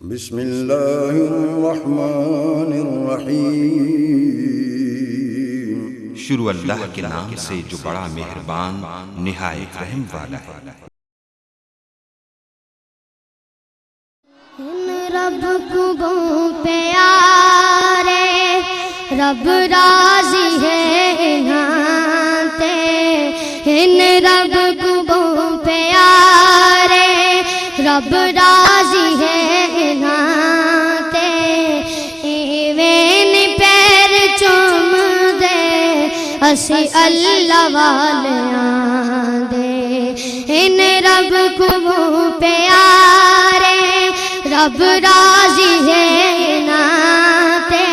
بسم اللہ الرحمن الرحیم۔ شروع اللہ کے نام سے جو بڑا مہربان نہایت رحم والا ہے۔ رب کو پیارے رب راضی ہے نہاتے، ان رب کو پیارے رب راضی ہے نہاتے، ایویں پیر چوم دے اسی اللہ والیاں دے، ان رب کو پیارے رب راضی ہے ناتے،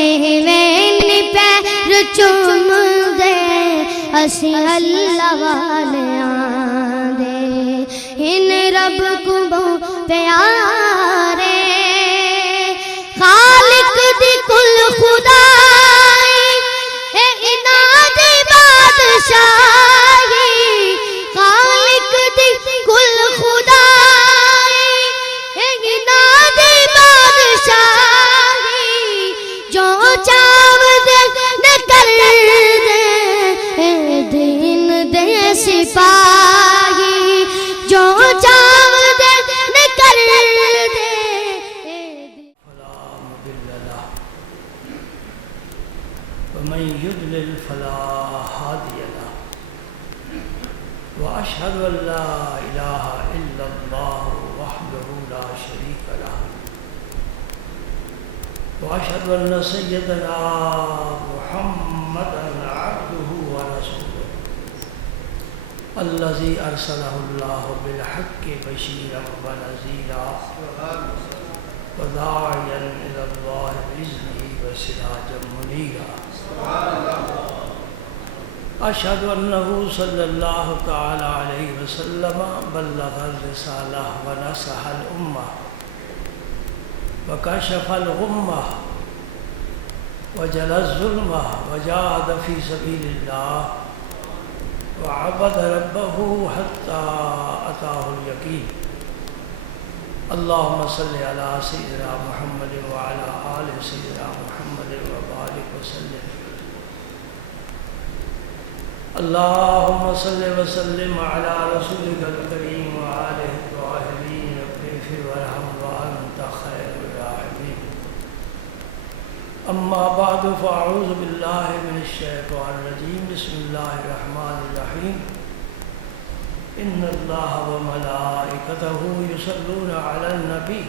ایویں پیر چوم دے اسی اللہ والیاں دے، ان رب کو پیارے خالق دی کل خدائی اے اناد بادشاہی، خالق دی کل خدائی اے اناد بادشاہی، جو چاو دے کر دے دین دے سپاہی، جو چاو دے کر دے۔ فلا مضل له ومن يضلل فلا هادي له، واشهد ان لا اله الا الله وحده لا شريك له، واشهد ان سيدنا محمدا عبده ورسوله الذي ارسله الله بالحق بشيرا ونذيرا وداعيا الى الله باذنه وسراجا منيرا، اشهد انه صلى الله تعالى عليه وسلم بلغ الرساله ونصح الامه وكشف الغمه وجلى الظلمه وجاهد في سبيل الله وعبد ربه حتى أتاه اليقين، اللهم صل على سيدنا محمد وعلى آل سيدنا محمد وبارك وسلم، اللهم صل وسلم على رسولك الكريم وآله الطاهرين، رب اغفر وارحم وأنت خير الراحمين، أما بعد فأعوذ بالله من الشيطان الرجيم، بسم الله الرحمن الرحيم، إن الله وملائكته يصلون على النبي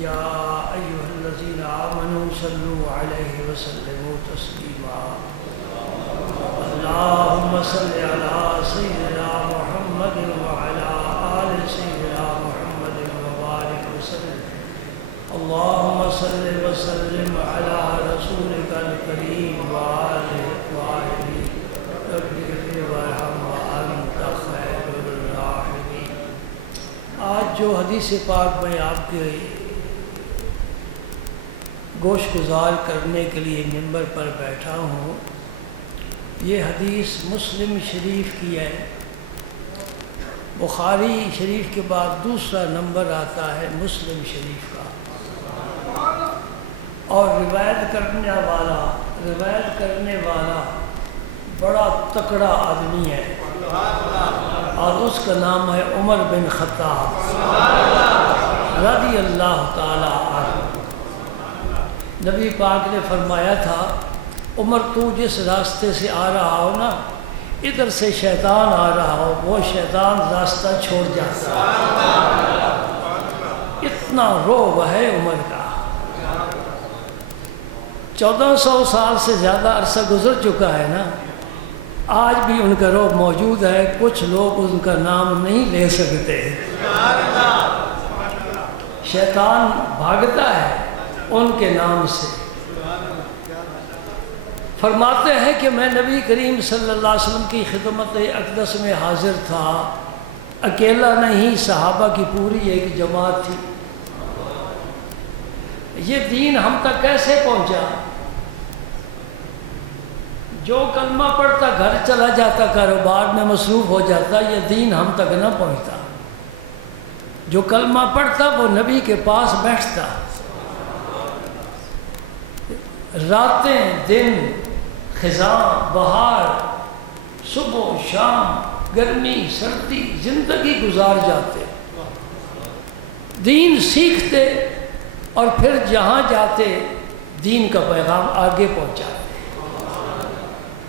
يا أيها الذين آمنوا صلوا عليه وسلموا تسليما، اللهم صل على سيدنا محمد وعلى آل سيدنا محمد وبارك وسلم، اللهم صل وسلم على رسولك الكريم وآله الطاهرين، رب اغفر وارحم وأنت خير الراحمين۔ آج جو حدیث پاک میں آپ کے گوش گزار کرنے کے لیے منبر پر بیٹھا ہوں، یہ حدیث مسلم شریف کی ہے۔ بخاری شریف کے بعد دوسرا نمبر آتا ہے مسلم شریف کا، اور روایت کرنے والا بڑا تکڑا آدمی ہے، اور اس کا نام ہے عمر بن خطاب رضی اللہ تعالی عنہ۔ نبی پاک نے فرمایا تھا، عمر تو جس راستے سے آ رہا ہو نا، ادھر سے شیطان آ رہا ہو، وہ شیطان راستہ چھوڑ جاتا ہے۔ اتنا رعب ہے عمر کا۔ 1400 سال سے زیادہ عرصہ گزر چکا ہے نا، آج بھی ان کا رعب موجود ہے، کچھ لوگ ان کا نام نہیں لے سکتے، شیطان بھاگتا ہے ان کے نام سے۔ فرماتے ہیں کہ میں نبی کریم صلی اللہ علیہ وسلم کی خدمت اقدس میں حاضر تھا، اکیلا نہیں، صحابہ کی پوری ایک جماعت تھی۔ یہ دین ہم تک کیسے پہنچا؟ جو کلمہ پڑھتا گھر چلا جاتا، کاروبار میں مصروف ہو جاتا، یہ دین ہم تک نہ پہنچتا۔ جو کلمہ پڑھتا وہ نبی کے پاس بیٹھتا، راتیں دن، خزاں بہار، صبح و شام، گرمی سردی، زندگی گزار جاتے، دین سیکھتے اور پھر جہاں جاتے دین کا پیغام آگے پہنچاتے۔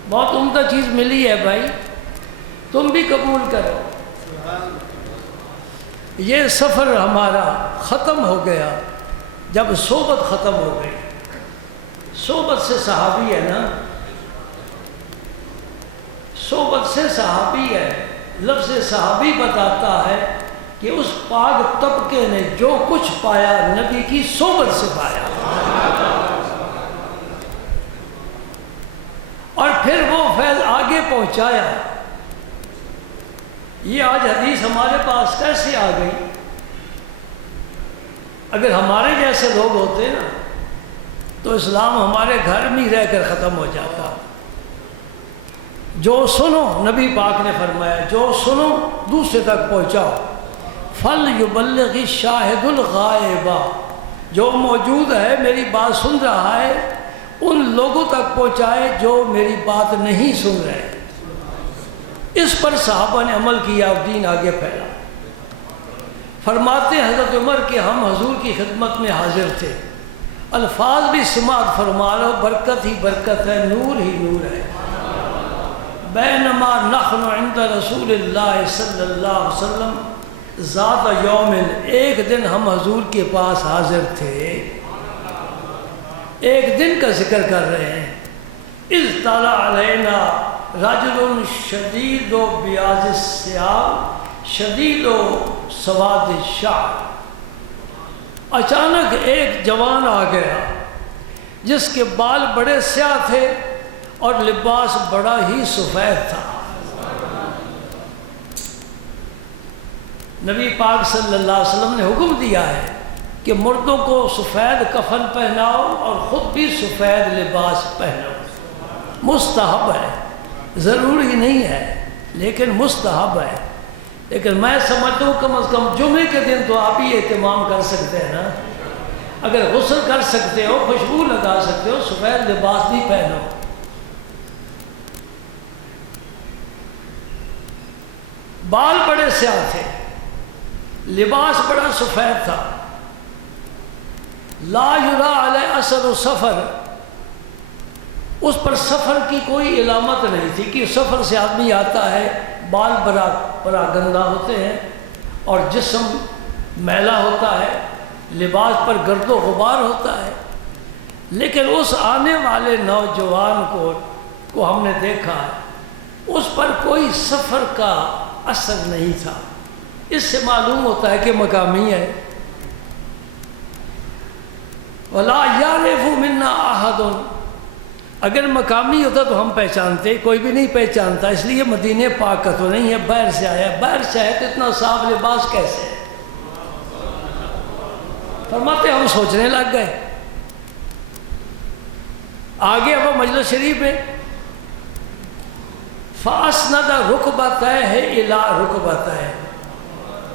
بہت عمدہ چیز ملی ہے بھائی، تم بھی قبول کرو۔ یہ سفر ہمارا ختم ہو گیا جب صحبت ختم ہو گئی۔ صحبت سے صحابی ہے نا، صحبت سے صحابی ہے۔ لفظ صحابی بتاتا ہے کہ اس پاک طبقے نے جو کچھ پایا نبی کی صحبت سے پایا، اور پھر وہ فیض آگے پہنچایا۔ یہ آج حدیث ہمارے پاس کیسے آ گئی؟ اگر ہمارے جیسے لوگ ہوتے نا تو اسلام ہمارے گھر میں رہ کر ختم ہو جاتا۔ جو سنو، نبی پاک نے فرمایا جو سنو دوسرے تک پہنچاؤ۔ فَلْيُبَلِّغِ الشَّاهِدُ الْغَائِبَ، جو موجود ہے میری بات سن رہا ہے ان لوگوں تک پہنچائے جو میری بات نہیں سن رہے۔ اس پر صحابہ نے عمل کیا اور دین آگے پھیلا۔ فرماتے حضرت عمر کہ ہم حضور کی خدمت میں حاضر تھے، الفاظ بھی سماعت فرما لو، برکت ہی برکت ہے، نور ہی نور ہے۔ بینما نحن عند رسول اللہ صلی اللہ علیہ وسلم ذات یوم، ایک دن ہم حضور کے پاس حاضر تھے، ایک دن کا ذکر کر رہے ہیں۔ اذ طلع علینا رجل شدید و بیاض الثیاب شدید و سواد الشعر، اچانک ایک جوان آ گیا جس کے بال بڑے سیاہ تھے اور لباس بڑا ہی سفید تھا۔ نبی پاک صلی اللہ علیہ وسلم نے حکم دیا ہے کہ مردوں کو سفید کفن پہناؤ اور خود بھی سفید لباس پہناؤ، مستحب ہے، ضروری نہیں ہے لیکن مستحب ہے۔ لیکن میں سمجھتا ہوں کم از کم جمعے کے دن تو آپ ہی اہتمام کر سکتے ہیں نا، اگر غسل کر سکتے ہو، خوشبو لگا سکتے ہو، سفید لباس بھی پہنو۔ بال بڑے سیاہ تھے، لباس بڑا سفید تھا، لا یرا علیہ اثر السفر، اس پر سفر کی کوئی علامت نہیں تھی کہ سفر سے آدمی آتا ہے، بال بڑا گندا ہوتے ہیں اور جسم میلا ہوتا ہے، لباس پر گرد و غبار ہوتا ہے۔ لیکن اس آنے والے نوجوان کو ہم نے دیکھا ہے، اس پر کوئی سفر کا اثر نہیں تھا۔ اس سے معلوم ہوتا ہے کہ مقامی ہے۔ وَلَا يَعْرِفُ مِنَّا أَحَدٌ، اگر مقامی ہوتا تو ہم پہچانتے، کوئی بھی نہیں پہچانتا، اس لیے مدینہ پاک کا تو نہیں ہے، باہر سے آیا، باہر سے آیا تو اتنا صاف لباس کیسے ہے؟ فرماتے ہم سوچنے لگ گئے۔ آگے اب مجلس شریف میں فَأَسْنَدَ رُكْبَتَيْهِ إِلَىٰ رُكْبَتَيْهِ،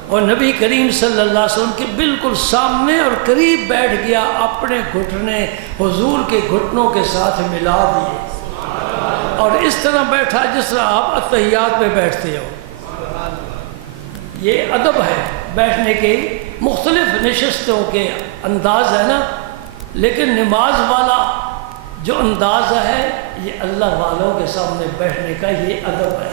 اور نبی کریم صلی اللہ علیہ وسلم کے بالکل سامنے اور قریب بیٹھ گیا، اپنے گھٹنے حضور کے گھٹنوں کے ساتھ ملا دیے، اور اس طرح بیٹھا جس طرح آپ اتحیات میں بیٹھتے ہو۔ یہ ادب ہے، بیٹھنے کے مختلف نشستوں کے انداز ہے نا، لیکن نماز والا جو انداز ہے یہ اللہ والوں کے سامنے بیٹھنے کا یہ ادب ہے۔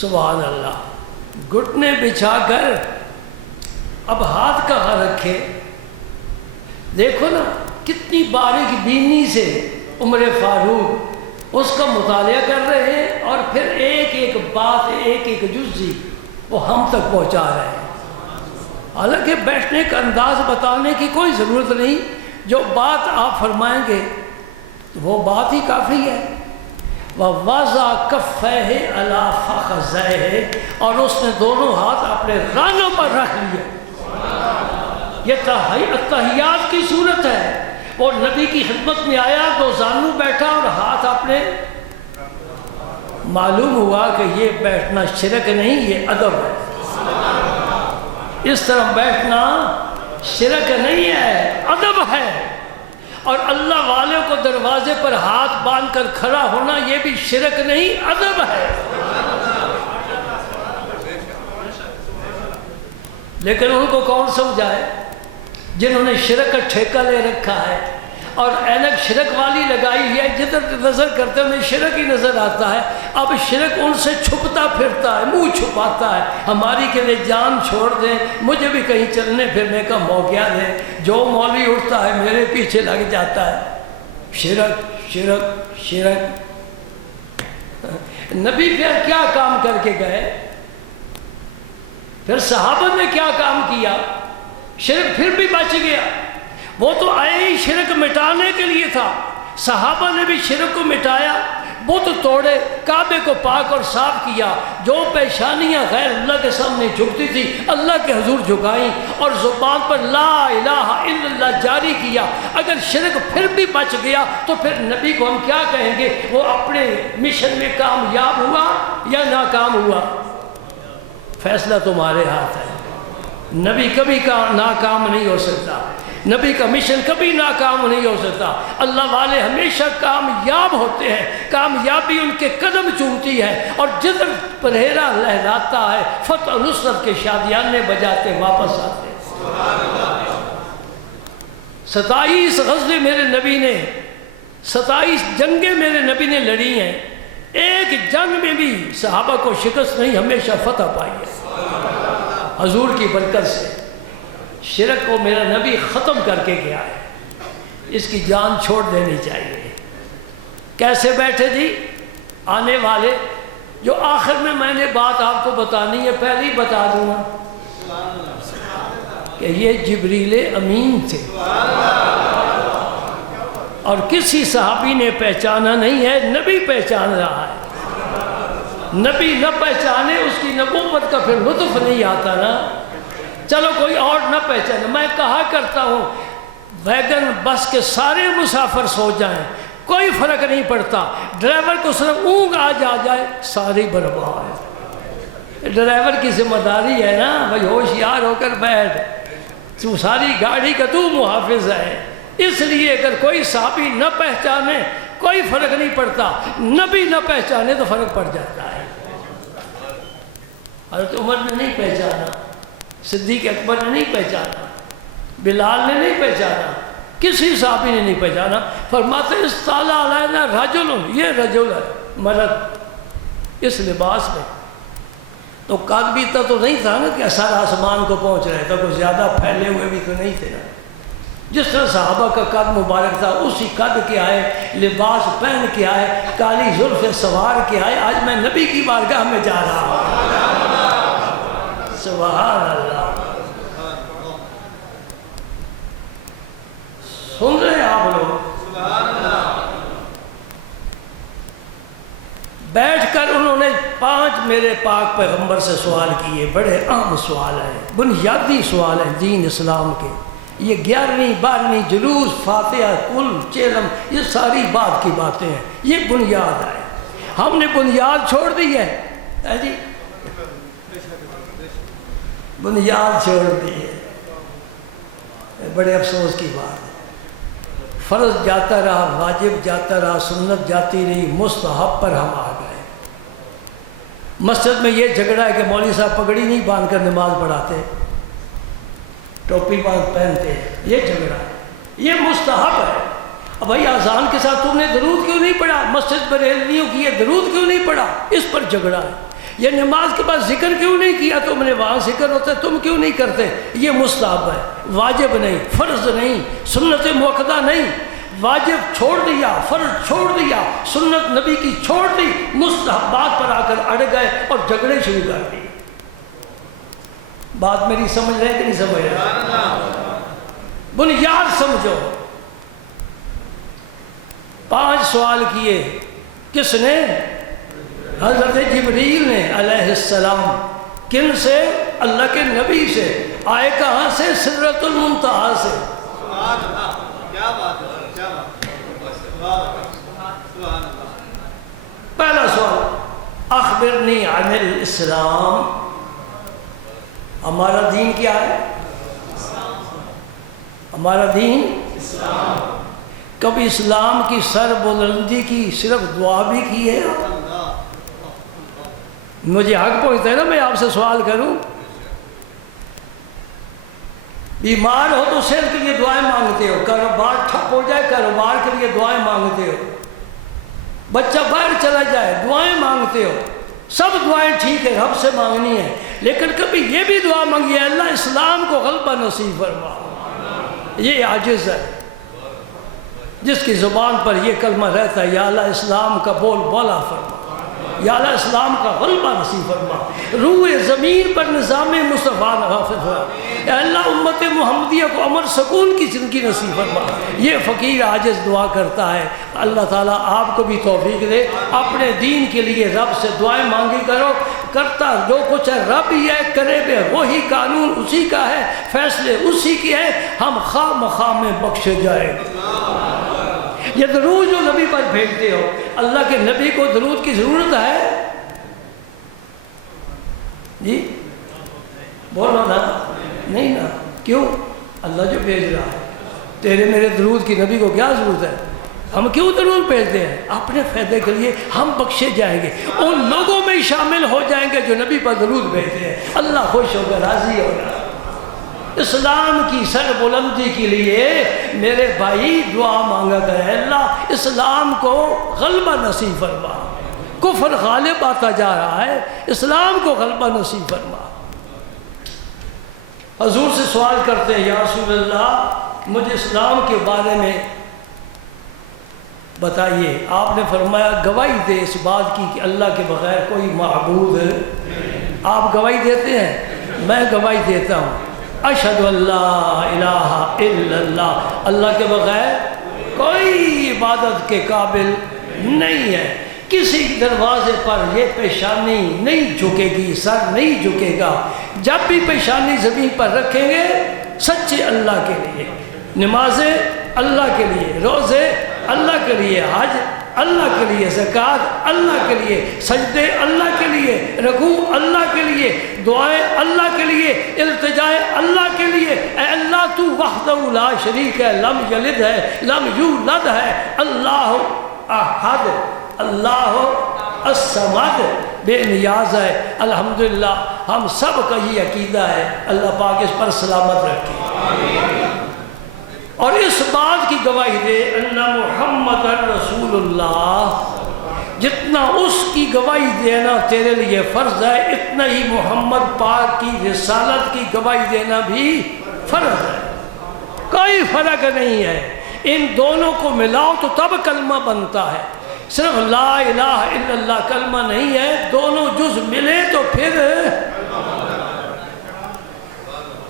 سبحان اللہ۔ گھٹنے بچھا کر اب ہاتھ کہاں رکھے؟ دیکھو نا کتنی باریک بینی سے عمر فاروق اس کا مطالعہ کر رہے ہیں، اور پھر ایک ایک بات، ایک ایک جزئی وہ ہم تک پہنچا رہے ہیں۔ حالانکہ بیٹھنے کا انداز بتانے کی کوئی ضرورت نہیں، جو بات آپ فرمائیں گے وہ بات ہی کافی ہے۔ وَوَضَعَ كَفَّيْهِ عَلَىٰ فَخِذَيْهِ، اور اس نے دونوں ہاتھ اپنے رانوں پر رکھ لیے۔ یہ تحیات کی صورت ہے، اور نبی کی خدمت میں آیا تو زانو بیٹھا اور ہاتھ اپنے معلوم ہوا کہ یہ بیٹھنا شرک نہیں، یہ ادب ہے۔ اس طرح بیٹھنا شرک نہیں ہے، ادب ہے۔ اور اللہ والوں کو دروازے پر ہاتھ باندھ کر کھڑا ہونا یہ بھی شرک نہیں، ادب ہے۔ لیکن ان کو کون سمجھائے جنہوں نے شرک کا ٹھیکہ لے رکھا ہے اور اینک شرک والی لگائی ہے، جدھر نظر کرتے انہیں شرک ہی نظر آتا ہے۔ اب شرک ان سے چھپتا پھرتا ہے، منہ چھپاتا ہے، ہماری کے لیے جان چھوڑ دیں، مجھے بھی کہیں چلنے پھرنے کا موقع دیں۔ جو مولوی اٹھتا ہے میرے پیچھے لگ جاتا ہے، شرک شرک شرک۔ نبی پھر کیا کام کر کے گئے؟ پھر صحابہ نے کیا کام کیا؟ شرک پھر بھی بچ گیا۔ وہ تو آئے ہی شرک مٹانے کے لیے تھا، صحابہ نے بھی شرک کو مٹایا، بت توڑے، کعبے کو پاک اور صاف کیا۔ جو پیشانیاں غیر اللہ کے سامنے جھکتی تھی اللہ کے حضور جھکائیں، اور زبان پر لا الہ الا اللہ جاری کیا۔ اگر شرک پھر بھی بچ گیا تو پھر نبی کو ہم کیا کہیں گے؟ وہ اپنے مشن میں کامیاب ہوا یا ناکام ہوا؟ فیصلہ تمہارے ہاتھ ہے۔ نبی کبھی ناکام نہیں ہو سکتا، نبی کا مشن کبھی ناکام نہیں ہو سکتا۔ اللہ والے ہمیشہ کامیاب ہوتے ہیں، کامیابی ان کے قدم چومتی ہے، اور جدھر پرہیرا لہراتا ہے فتح و نصرت کے شادیانے بجاتے واپس آتے۔ 27 غزوے میرے نبی نے، 27 جنگیں میرے نبی نے لڑی ہیں، ایک جنگ میں بھی صحابہ کو شکست نہیں، ہمیشہ فتح پائی ہے حضور کی برکت سے۔ شرک کو میرا نبی ختم کر کے گیا ہے، اس کی جان چھوڑ دینی چاہیے۔ کیسے بیٹھے جی؟ آنے والے جو آخر میں نے بات آپ کو بتانی ہے، پہلے ہی بتا دوں گا کہ یہ جبریل امین تھے، اور کسی صحابی نے پہچانا نہیں ہے، نبی پہچان رہا ہے۔ نبی نہ پہچانے اس کی نبوت کا پھر لطف نہیں آتا نا۔ چلو کوئی اور نہ پہچانے، میں کہا کرتا ہوں ویگن بس کے سارے مسافر سو جائیں کوئی فرق نہیں پڑتا، ڈرائیور کو صرف اونگ آ جائے ساری برباد۔ ڈرائیور کی ذمہ داری ہے نا بھائی، ہوشیار ہو کر بیٹھ، تو ساری گاڑی کا تو محافظ ہے۔ اس لیے اگر کوئی صحابی نہ پہچانے کوئی فرق نہیں پڑتا، نبی نہ پہچانے تو فرق پڑ جاتا ہے۔ حضرت عمر نے نہیں پہچانا، صدیق اکبر نے نہیں پہچانا، بلال نے نہیں پہچانا، کسی صحابی نے نہیں پہچانا۔ فرماتے استعلا علینا رجل، یہ رجل ہے مرد اس لباس میں، تو قد بھی تو نہیں تھا نا کہ سر آسمان کو پہنچ رہے تھا، کوئی زیادہ پھیلے ہوئے بھی تو نہیں تھے نا۔ جس طرح صحابہ کا قد مبارک تھا اسی قد کے آئے، لباس پہن کے آئے، کالی زلف سوار کے آئے۔ آج میں نبی کی بارگاہ میں جا رہا ہوں، سبحان اللہ۔ سن رہے ہیں آپ لوگ؟ بیٹھ کر انہوں نے 5 میرے پاک پیغمبر سے سوال کیے، بڑے اہم سوال ہیں، بنیادی سوال ہیں دین اسلام کے۔ یہ 11ویں 12ویں جلوس، فاتحہ، کل، چیلم، یہ ساری بات کی باتیں ہیں، یہ بنیاد ہے۔ ہم نے بنیاد چھوڑ دی ہے جی، بنیاد چھوڑ دی ہے، بڑے افسوس کی بات ہے۔ فرض جاتا رہا، واجب جاتا رہا، سنت جاتی رہی، مستحب پر ہم آ گئے۔ مسجد میں یہ جھگڑا ہے کہ مولوی صاحب پگڑی نہیں باندھ کر نماز پڑھاتے، ٹوپی باندھ پہنتے، یہ جھگڑا ہے، یہ مستحب ہے۔ اب بھائی اذان کے ساتھ تم نے درود کیوں نہیں پڑھا؟ مسجد بریلویوں کی یہ درود کیوں نہیں پڑھا؟ اس پر جھگڑا ہے۔ یہ نماز کے بعد ذکر کیوں نہیں کیا تم نے؟ وہاں ذکر ہوتا ہے، تم کیوں نہیں کرتے؟ یہ مستحب ہے، واجب نہیں، فرض نہیں، سنت مؤکدہ نہیں۔ واجب چھوڑ دیا، فرض چھوڑ دیا، سنت نبی کی چھوڑ دی، مستحبات پر آ کر اڑ گئے اور جھگڑے شروع کر دیے۔ بات میری سمجھ رہے کہ نہیں سمجھ رہے؟ بنیاد سمجھو۔ 5 سوال کیے، کس نے؟ حضرت جبریل نے علیہ السلام۔ کن سے؟ اللہ کے نبی سے۔ آئے کہاں سے؟ سدرۃ المنتہا سے۔ پہلا سوال اخبرنی عن الاسلام، ہمارا دین کیا ہے؟ ہمارا دین اسلام۔ کبھی اسلام کی سر بلندی کی صرف دعا بھی کی ہے؟ مجھے حق پہنچتا ہے نا میں آپ سے سوال کروں، بیمار ہو تو صحت کے لیے دعائیں مانگتے ہو، کاروبار ٹھپ ہو جائے کاروبار کے لیے دعائیں مانگتے ہو، بچہ باہر چلا جائے دعائیں مانگتے ہو، سب دعائیں ٹھیک ہے رب سے مانگنی ہے، لیکن کبھی یہ بھی دعا مانگی ہے اللہ اسلام کو غلبہ نصیب فرما۔ یہ عاجز ہے جس کی زبان پر یہ کلمہ رہتا ہے یا اللہ اسلام کا بول بالا فرما، یا اللہ اسلام کا غلبہ نصیب فرما، روح زمین پر نظام مصطفیٰ نافذ ہوا، اے اللہ امت محمدیہ کو امن سکون کی زندگی نصیب فرما۔ یہ فقیر عاجز دعا کرتا ہے، اللہ تعالیٰ آپ کو بھی توفیق دے، اپنے دین کے لیے رب سے دعائیں مانگی کرو، کرتا جو کچھ ہے رب ہی ہے، کرے بے وہی، قانون اسی کا ہے، فیصلے اسی کے ہیں، ہم خواہ مخواہ میں بخشے جائیں گے۔ یہ درود جو نبی پر بھیجتے ہو، اللہ کے نبی کو درود کی ضرورت ہے؟ جی بولو نا، نہیں نا، کیوں؟ اللہ جو بھیج رہا ہے، تیرے میرے درود کی نبی کو کیا ضرورت ہے؟ ہم کیوں درود بھیجتے ہیں؟ اپنے فائدے کے لیے، ہم بخشے جائیں گے، ان لوگوں میں شامل ہو جائیں گے جو نبی پر درود بھیجتے ہیں، اللہ خوش ہوگا، راضی ہوگا۔ اسلام کی سر بلندی کے لیے میرے بھائی دعا مانگا کرے، اللہ اسلام کو غلبہ نصیب فرما، کفر غالب آتا جا رہا ہے، اسلام کو غلبہ نصیب فرما۔ حضور سے سوال کرتے ہیں یا رسول اللہ مجھے اسلام کے بارے میں بتائیے، آپ نے فرمایا گواہی دے اس بات کی کہ اللہ کے بغیر کوئی معبود ہے۔ آپ گواہی دیتے ہیں؟ میں گواہی دیتا ہوں، اشہد اللہ الہ الا اللہ، اللہ کے بغیر کوئی عبادت کے قابل نہیں ہے، کسی دروازے پر یہ پیشانی نہیں جھکے گی، سر نہیں جھکے گا، جب بھی پیشانی زمین پر رکھیں گے سچے اللہ کے لیے، نمازیں اللہ کے لیے، روزے اللہ کے لیے، حج اللہ کے لیے، زکوٰۃ اللہ کے لیے، سجدے اللہ کے لیے، رکوع اللہ کے لیے، دعائیں اللہ کے لیے، التجائے اللہ کے لیے۔ اے اللہ تو وحدہ لا شریک ہے، لم یلد ہے، لم یولد ہے، اللہ احد، اللہ الصمد، بے نیاز ہے۔ الحمدللہ ہم سب کا یہ عقیدہ ہے، اللہ پاک اس پر سلامت رکھے اور اس بات کی گواہی دے ان محمد رسول اللہ، جتنا اس کی گواہی دینا تیرے لیے فرض ہے اتنا ہی محمد پاک کی رسالت کی گواہی دینا بھی فرض ہے، کوئی فرق نہیں ہے، ان دونوں کو ملاؤ تو تب کلمہ بنتا ہے، صرف لا الہ الا اللہ کلمہ نہیں ہے، دونوں جز ملے تو پھر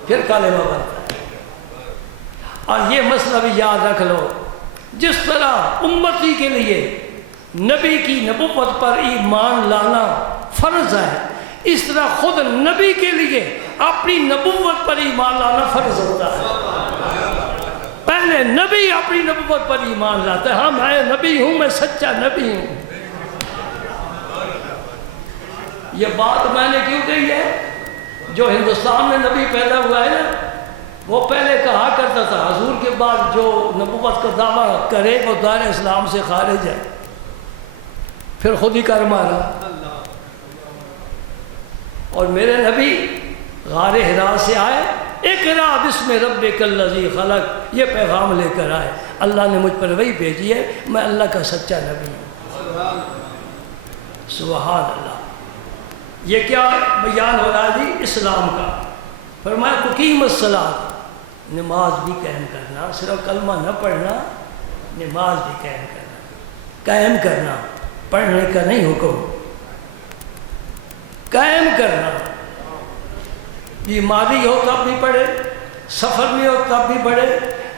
کلمہ بنتا ہے۔ اور یہ مسئلہ بھی یاد رکھ لو، جس طرح امتی کے لیے نبی کی نبوت پر ایمان لانا فرض ہے، اس طرح خود نبی کے لیے اپنی نبوت پر ایمان لانا فرض ہوتا ہے۔ پہلے نبی اپنی نبوت پر ایمان لاتا ہے، ہاں میں نبی ہوں، میں سچا نبی ہوں۔ یہ بات میں نے کیوں کہی ہے؟ جو ہندوستان میں نبی پیدا ہوا ہے نا، وہ پہلے کہا کرتا تھا حضور کے بعد جو نبوت کا دعویٰ کرے وہ دار اسلام سے خارج ہے، پھر خود ہی کر مارا۔ اور میرے نبی غار حرا سے آئے، اقرا بسم ربک الذی خلق، یہ پیغام لے کر آئے، اللہ نے مجھ پر وہی بھیجی ہے، میں اللہ کا سچا نبی ہوں۔ سبحان اللہ۔ یہ کیا بیان ہو رہا ہے جی؟ اسلام کا۔ فرمایا تقیم الصلاۃ، نماز بھی قائم کرنا، صرف کلمہ نہ پڑھنا، نماز بھی قائم کرنا، قائم کرنا، پڑھنے کا نہیں حکم، قائم کرنا۔ بیماری ہو تب بھی پڑھے، سفر میں ہو تب بھی پڑھے،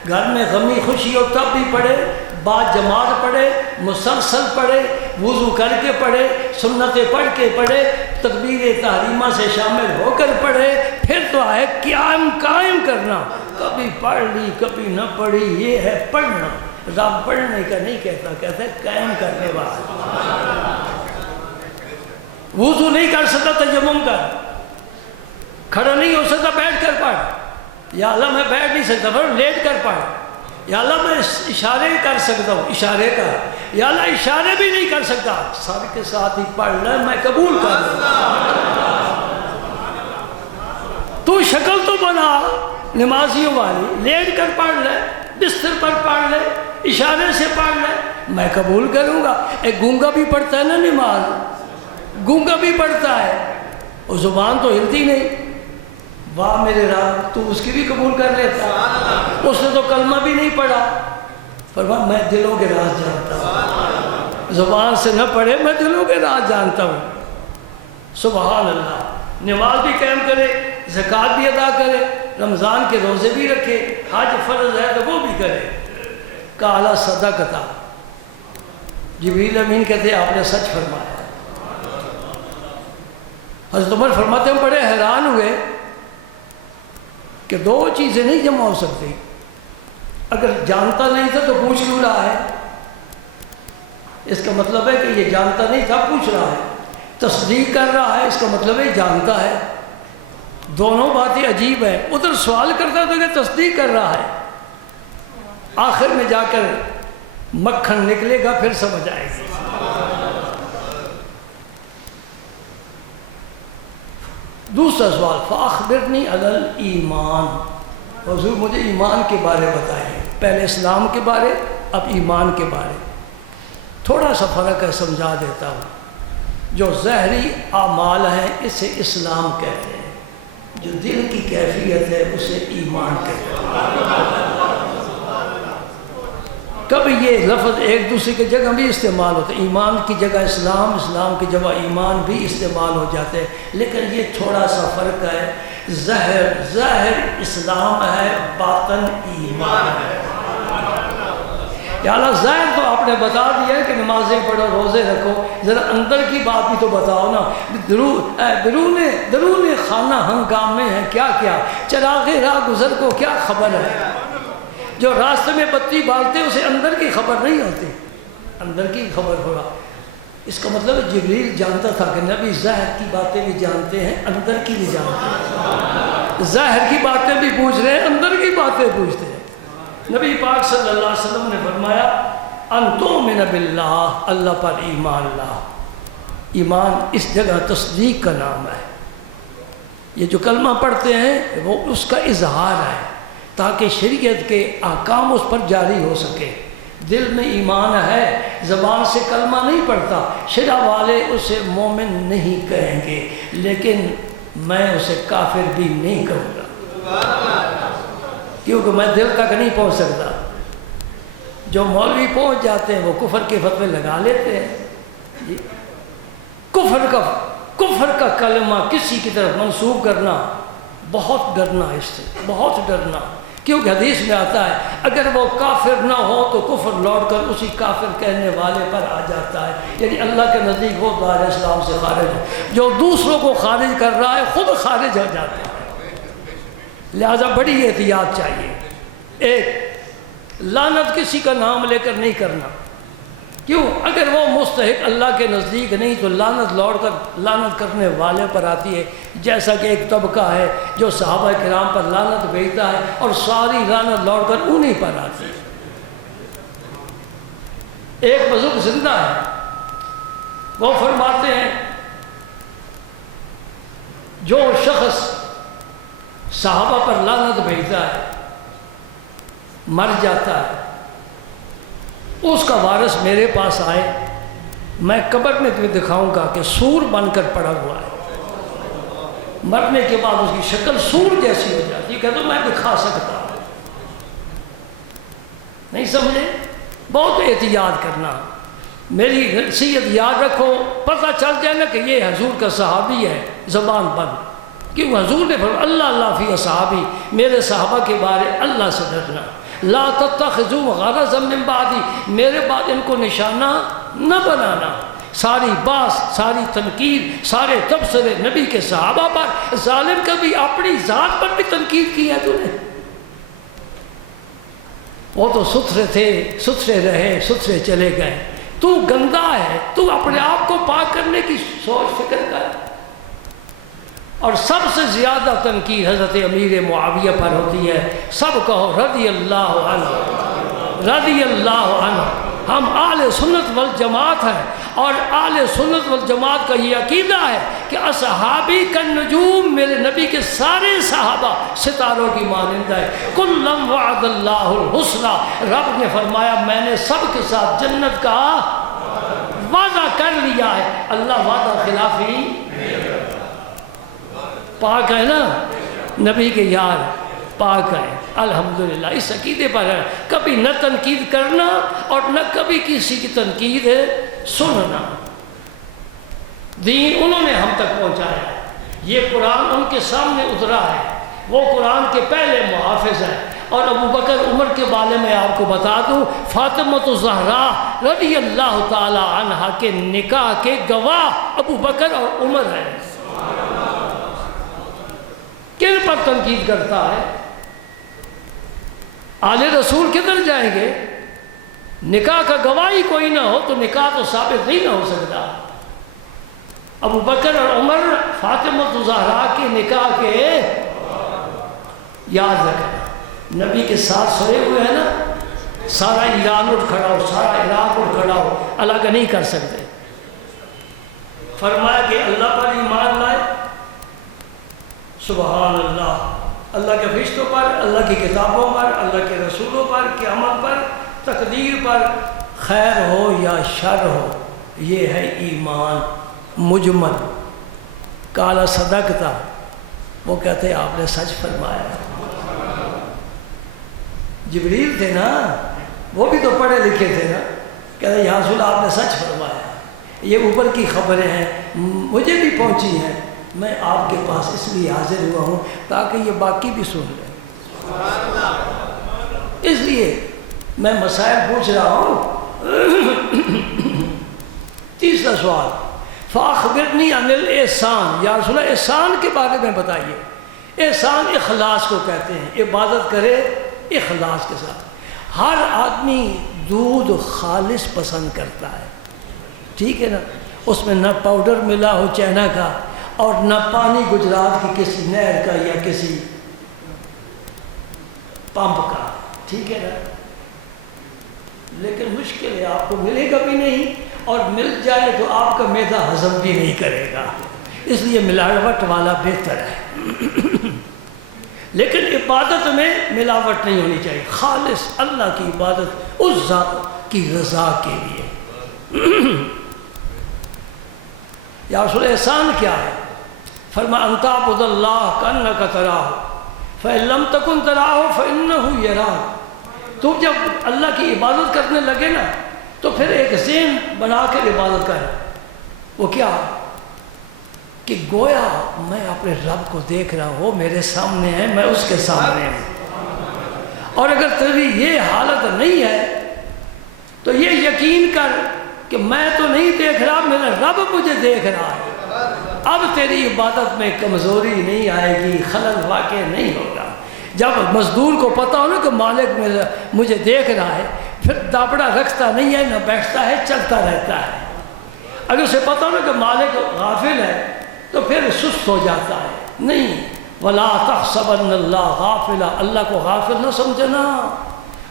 گھر میں غمی خوشی ہو تب بھی پڑھے، بعد جماعت پڑھے، مسلسل پڑھے، وضو کر کے پڑھے، سنتیں پڑھ کے پڑھے، تکبیر تحریمہ سے شامل ہو کر پڑھے، پھر تو ہے قائم کرنا، کبھی پڑھ لی کبھی نہ پڑھی، یہ ہے پڑھنا۔ رب پڑھنے کا نہیں کہتا، کہتا ہے قائم کرنے والا۔ وضو نہیں کر سکتا تیمم کر، کھڑا نہیں ہو سکتا بیٹھ کر پڑھ، یا اللہ میں بیٹھ نہیں سکتا پر لیٹ کر پڑھ، یا اللہ میں اشارے کر سکتا ہوں اشارے کر، یا اللہ اشارے بھی نہیں کر سکتا سر کے ساتھ ہی پڑھ لے میں قبول کر لوں۔ تو شکل تو بنا نمازیوں والی، لیٹ کر پڑھ لے، بستر پر پڑھ لے، اشارے سے پڑھ لے، میں قبول کروں گا۔ ایک گونگا بھی پڑھتا ہے نا نماز، گونگا بھی پڑھتا ہے، وہ زبان تو ہلتی نہیں، واہ میرے رب تو اس کی بھی قبول کر لیتا، اس نے تو کلمہ بھی نہیں پڑھا، فرمایا میں دلوں کے راز جانتا ہوں، زبان سے نہ پڑھے میں دلوں کے راز جانتا ہوں۔ سبحان اللہ۔ نماز بھی قائم کرے، زکوٰۃ بھی ادا کرے، رمضان کے روزے بھی رکھے، حج فرض ہے تو وہ بھی کرے۔ قال صدقت، جبریل امین کہتے ہیں آپ نے سچ فرمایا۔ حضرت عمر فرماتے ہیں بڑے حیران ہوئے کہ دو چیزیں نہیں جمع ہو سکتی، اگر جانتا نہیں تھا تو پوچھ کیوں رہا ہے؟ اس کا مطلب ہے کہ یہ جانتا نہیں تھا پوچھ رہا ہے، تصدیق کر رہا ہے اس کا مطلب ہے جانتا ہے۔ دونوں باتیں عجیب ہیں، ادھر سوال کرتا تھا کہ تصدیق کر رہا ہے، آخر میں جا کر مکھن نکلے گا پھر سمجھ آئے گی۔ دوسرا سوال فاخبرنی علی الایمان، حضور مجھے ایمان کے بارے بتائیں، پہلے اسلام کے بارے اب ایمان کے بارے۔ تھوڑا سا فرق ہے سمجھا دیتا ہوں۔ جو ظاہری اعمال ہیں اسے اسلام کہتے ہیں، جو دل کی کیفیت ہے اسے ایمان کہتے ہیں۔ کبھی یہ لفظ ایک دوسرے کی جگہ بھی استعمال ہوتا ہے، ایمان کی جگہ اسلام، اسلام کی جگہ ایمان بھی استعمال ہو جاتے ہیں، لیکن یہ تھوڑا سا فرق ہے۔ ظاہر اسلام ہے، باطن ایمان ہے۔ یا اللہ ظاہر تو آپ نے بتا دیا ہے کہ نمازیں پڑھو روزے رکھو، ذرا اندر کی بات بھی تو بتاؤ نا۔ درون خانہ ہنگامے ہیں کیا کیا، چراغ راہ گزر کو کیا خبر ہے۔ جو راستے میں بتی بالتے اسے اندر کی خبر نہیں ہوتی، اندر کی خبر ہوگا۔ اس کا مطلب جبریل جانتا تھا کہ نبی ظاہر کی باتیں بھی جانتے ہیں، اندر کی بھی جانتے ہیں، ظاہر کی باتیں بھی پوچھ رہے ہیں، اندر کی باتیں پوچھتے ہیں۔ نبی پاک صلی اللہ علیہ وسلم نے فرمایا ان تؤمن باللہ، اللہ پر ایمان لا۔ ایمان اس جگہ تصدیق کا نام ہے۔ یہ جو کلمہ پڑھتے ہیں وہ اس کا اظہار ہے تاکہ شریعت کے احکام اس پر جاری ہو سکے۔ دل میں ایمان ہے، زبان سے کلمہ نہیں پڑھتا، شرع والے اسے مومن نہیں کہیں گے، لیکن میں اسے کافر بھی نہیں کہوں گا، کیونکہ میں دل تک نہیں پہنچ سکتا۔ جو مولوی پہنچ جاتے ہیں وہ کفر کے فتوے لگا لیتے ہیں جی۔ کفر کا کلمہ کسی کی طرف منسوب کرنا بہت ڈرنا، اس سے بہت ڈرنا، کیونکہ حدیث میں آتا ہے اگر وہ کافر نہ ہو تو کفر لوٹ کر اسی کافر کہنے والے پر آ جاتا ہے، یعنی اللہ کے نزدیک وہ دار اسلام سے خارج ہے۔ جو دوسروں کو خارج کر رہا ہے خود خارج ہو جاتا ہے۔ لہذا بڑی احتیاط چاہیے۔ ایک لعنت کسی کا نام لے کر نہیں کرنا، کیوں؟ اگر وہ مستحق اللہ کے نزدیک نہیں تو لعنت لوٹ کر لعنت کرنے والے پر آتی ہے، جیسا کہ ایک طبقہ ہے جو صحابہ کرام پر لعنت بھیجتا ہے اور ساری لعنت لوٹ کر انہی پر آتی ہے۔ ایک بزرگ زندہ ہے، وہ فرماتے ہیں جو شخص صحابہ پر لعنت بھیجتا ہے مر جاتا ہے، اس کا وارث میرے پاس آئے، میں قبر میں تمہیں دکھاؤں گا کہ سور بن کر پڑا ہوا ہے، مرنے کے بعد اس کی شکل سور جیسی ہو جاتی ہے، کہتا میں دکھا سکتا ہوں۔ نہیں سمجھے؟ بہت احتیاط کرنا۔ میری نصیحت یاد رکھو، پتہ چل جائے نا کہ یہ حضور کا صحابی ہے، زبان بند، کیوں حضور نے فرمایا اللہ اللہ فی اصحابی، میرے صحابہ کے بارے اللہ سے ڈرنا، لا تتخذوا غرضا من بعدی، میرے بعد ان کو نشانہ نہ بنانا۔ ساری باس، ساری تنقید، سارے تبصرے نبی کے صحابہ پر، ظالم کبھی اپنی ذات پر بھی تنقید کی ہے تو نے؟ وہ تو ستھرے تھے، ستھرے رہے، ستھرے چلے گئے، تو گندا ہے، تو اپنے آپ کو پاک کرنے کی سوچ فکر کر۔ اور سب سے زیادہ تنقید حضرت امیر معاویہ پر ہوتی ہے، سب کہو رضی اللہ عنہ، رضی اللہ عنہ۔ ہم اہل سنت والجماعت ہیں، اور اہل سنت والجماعت کا یہ عقیدہ ہے کہ اصحابی کا نجوم، میرے نبی کے سارے صحابہ ستاروں کی مانند ہے۔ کلم وعد اللہ الحسنی، رب نے فرمایا میں نے سب کے ساتھ جنت کا وعدہ کر لیا ہے، اللہ وعدہ خلافی۔ پاک ہے نا، نبی کے یار پاک ہے، الحمدللہ اس عقیدے پر ہے۔ کبھی نہ تنقید کرنا اور نہ کبھی کسی کی تنقید سننا۔ دین انہوں نے ہم تک پہنچایا، یہ قرآن ان کے سامنے اترا ہے، وہ قرآن کے پہلے محافظ ہیں۔ اور ابو بکر عمر کے بارے میں آپ کو بتا دوں، فاطمہ الزہرا رضی اللہ تعالی عنہا کے نکاح کے گواہ ابو بکر اور عمر ہیں۔ کن پر تنقید کرتا ہے؟ آل رسول کدھر جائیں گے؟ نکاح کا گواہی کوئی نہ ہو تو نکاح تو ثابت نہیں نہ ہو سکتا۔ ابو بکر اور عمر فاطمہ الزہرا کے نکاح کے یاد رکھنا، نبی کے ساتھ سوئے ہوئے ہیں نا، سارا ایران اٹھ کھڑا ہو، سارا عراق اٹھ کھڑا ہو، الگ نہیں کر سکتے۔ فرمایا کہ اللہ پر ایمان لائے، سبحان اللہ، اللہ کے فرشتوں پر، اللہ کی کتابوں پر، اللہ کے رسولوں پر، قیامت پر، تقدیر پر، خیر ہو یا شر ہو، یہ ہے ایمان مجمل۔ کالا صدقتا، وہ کہتے ہیں آپ نے سچ فرمایا۔ جبریل تھے نا، وہ بھی تو پڑھے لکھے تھے نا، کہتے ہیں یا رسول آپ نے سچ فرمایا، یہ اوپر کی خبریں ہیں، مجھے بھی پہنچی ہیں، میں آپ کے پاس اس لیے حاضر ہوا ہوں تاکہ یہ باقی بھی سن لیں۔ اس لیے میں مسائل پوچھ رہا ہوں۔ تیسرا سوال، فاخبرنی عن الاحسان، یا رسول اللہ احسان کے بارے میں بتائیے۔ احسان اخلاص کو کہتے ہیں، عبادت کرے اخلاص کے ساتھ۔ ہر آدمی دودھ خالص پسند کرتا ہے، ٹھیک ہے نا، اس میں نہ پاؤڈر ملا ہو چائنا کا، اور نہ پانی گجرات کی کسی نہر کا یا کسی پمپ کا، ٹھیک ہے نا۔ لیکن مشکل ہے، آپ کو ملے گا بھی نہیں، اور مل جائے تو آپ کا معدہ ہضم بھی نہیں کرے گا، اس لیے ملاوٹ والا بہتر ہے۔ لیکن عبادت میں ملاوٹ نہیں ہونی چاہیے، خالص اللہ کی عبادت اس ذات کی رضا کے لیے۔ یا رسول احسان کیا ہے؟ فرمایا ان تعبد اللہ کأنک تراہ فإن لم تکن تراہ فإنہ یراک۔ تو جب اللہ کی عبادت کرنے لگے نا تو پھر ایک ذہن بنا کر عبادت کر، وہ کیا کہ گویا میں اپنے رب کو دیکھ رہا ہوں، وہ میرے سامنے ہے، میں اس کے سامنے ہوں۔ اور اگر تیری یہ حالت نہیں ہے تو یہ یقین کر کہ میں تو نہیں دیکھ رہا، میرا رب مجھے دیکھ رہا ہے۔ اب تیری عبادت میں کمزوری نہیں آئے گی، خلل واقع نہیں ہوگا۔ جب مزدور کو پتہ ہو نا کہ مالک مجھے دیکھ رہا ہے، پھر دابڑا رکھتا نہیں ہے، نہ بیٹھتا ہے، چلتا رہتا ہے۔ اگر اسے پتہ ہو نا کہ مالک غافل ہے تو پھر سست ہو جاتا ہے۔ نہیں، وَلَا تَحْسَبَنَّ اللَّهَ غَافِلًا، اللہ کو غافل نہ سمجھنا،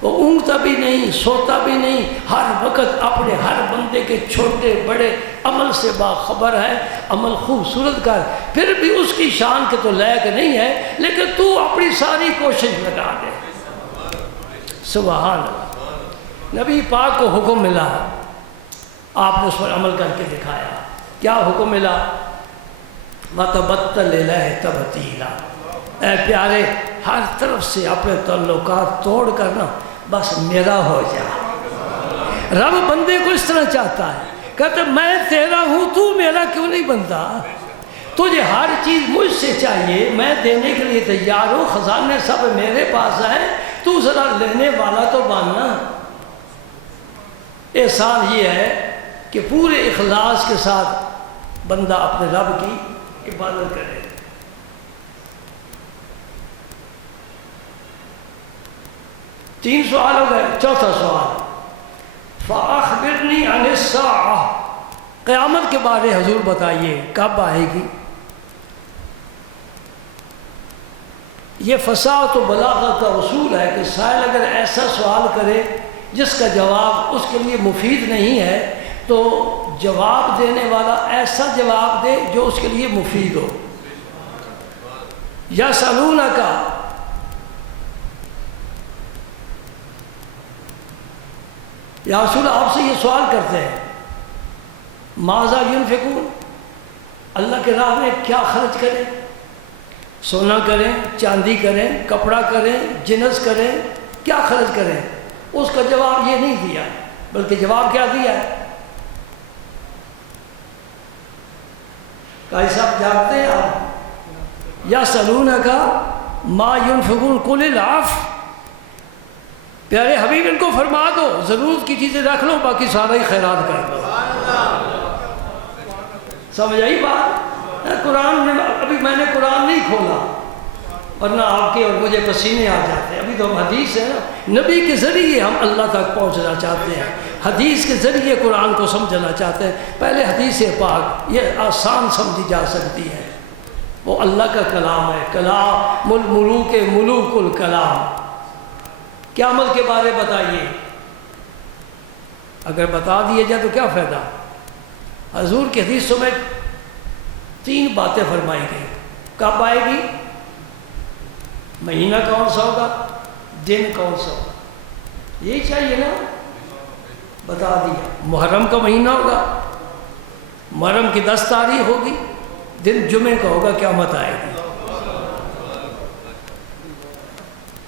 وہ اونگتا بھی نہیں، سوتا بھی نہیں، ہر وقت اپنے ہر بندے کے چھوٹے بڑے عمل سے باخبر ہے۔ عمل خوبصورت کر، پھر بھی اس کی شان کے تو لائق نہیں ہے، لیکن تو اپنی ساری کوشش لگا دے۔ سبحان اللہ۔ نبی پاک کو حکم ملا، آپ نے اس پر عمل کر کے دکھایا۔ کیا حکم ملا؟ وَتَبَتَّلْ إِلَيْهِ تَبْتِيلًا، اے پیارے ہر طرف سے اپنے تعلقات توڑ کرنا، بس میرا ہو جا۔ رب بندے کو اس طرح چاہتا ہے، کہتے میں تیرا ہوں، تو میرا کیوں نہیں بنتا؟ تجھے ہر چیز مجھ سے چاہیے، میں دینے کے لیے تیار ہوں، خزانے سب میرے پاس ہیں، تو ذرا لینے والا تو بننا۔ احسان یہ ہے کہ پورے اخلاص کے ساتھ بندہ اپنے رب کی عبادت کرے۔ 3 سوال ہو گئے، چوتھا سوال فَأَخْبِرْنِي عَنِ السَّاعَةِ، قیامت کے بارے حضور بتائیے کب آئے گی۔ یہ فصاحت و بلاغت کا اصول ہے کہ سائل اگر ایسا سوال کرے جس کا جواب اس کے لیے مفید نہیں ہے تو جواب دینے والا ایسا جواب دے جو اس کے لیے مفید ہو۔ یسألونک، یا رسول آپ سے یہ سوال کرتے ہیں ماذا ينفقون، اللہ کے راہ میں کیا خرچ کریں، سونا کریں، چاندی کریں، کپڑا کریں، جنس کریں، کیا خرچ کریں؟ اس کا جواب یہ نہیں دیا، بلکہ جواب کیا دیا ہے؟ قاری صاحب جانتے ہیں آپ، یسألونک ما ينفقون قل العفو، پیارے حبیب ان کو فرما دو ضرورت کی چیزیں رکھ لو، باقی سارا ہی خیرات کر دو۔ سمجھ آئی بات؟ قرآن میں ابھی میں نے قرآن نہیں کھولا ورنہ آپ کے اور مجھے پسینے آ جاتے ہیں۔ ابھی تو ہم حدیث ہے نا، نبی کے ذریعے ہم اللہ تک پہنچنا چاہتے ہیں، حدیث کے ذریعے قرآن کو سمجھنا چاہتے ہیں۔ پہلے حدیث پاک یہ آسان سمجھی جا سکتی ہے، وہ اللہ کا کلام ہے، کلام الملوک ملوک الکلام۔ قیامت کے بارے بتائیے، اگر بتا دیے جائے تو کیا فائدہ؟ حضور کی حدیثوں میں 3 باتیں فرمائی گئی، کب آئے گی، مہینہ کون سا ہوگا، دن کون سا ہوگا، یہی چاہیے نا، بتا دیا۔ محرم کا مہینہ ہوگا، محرم کی 10 تاریخ ہوگی، دن جمعے کا ہوگا، قیامت آئے گی۔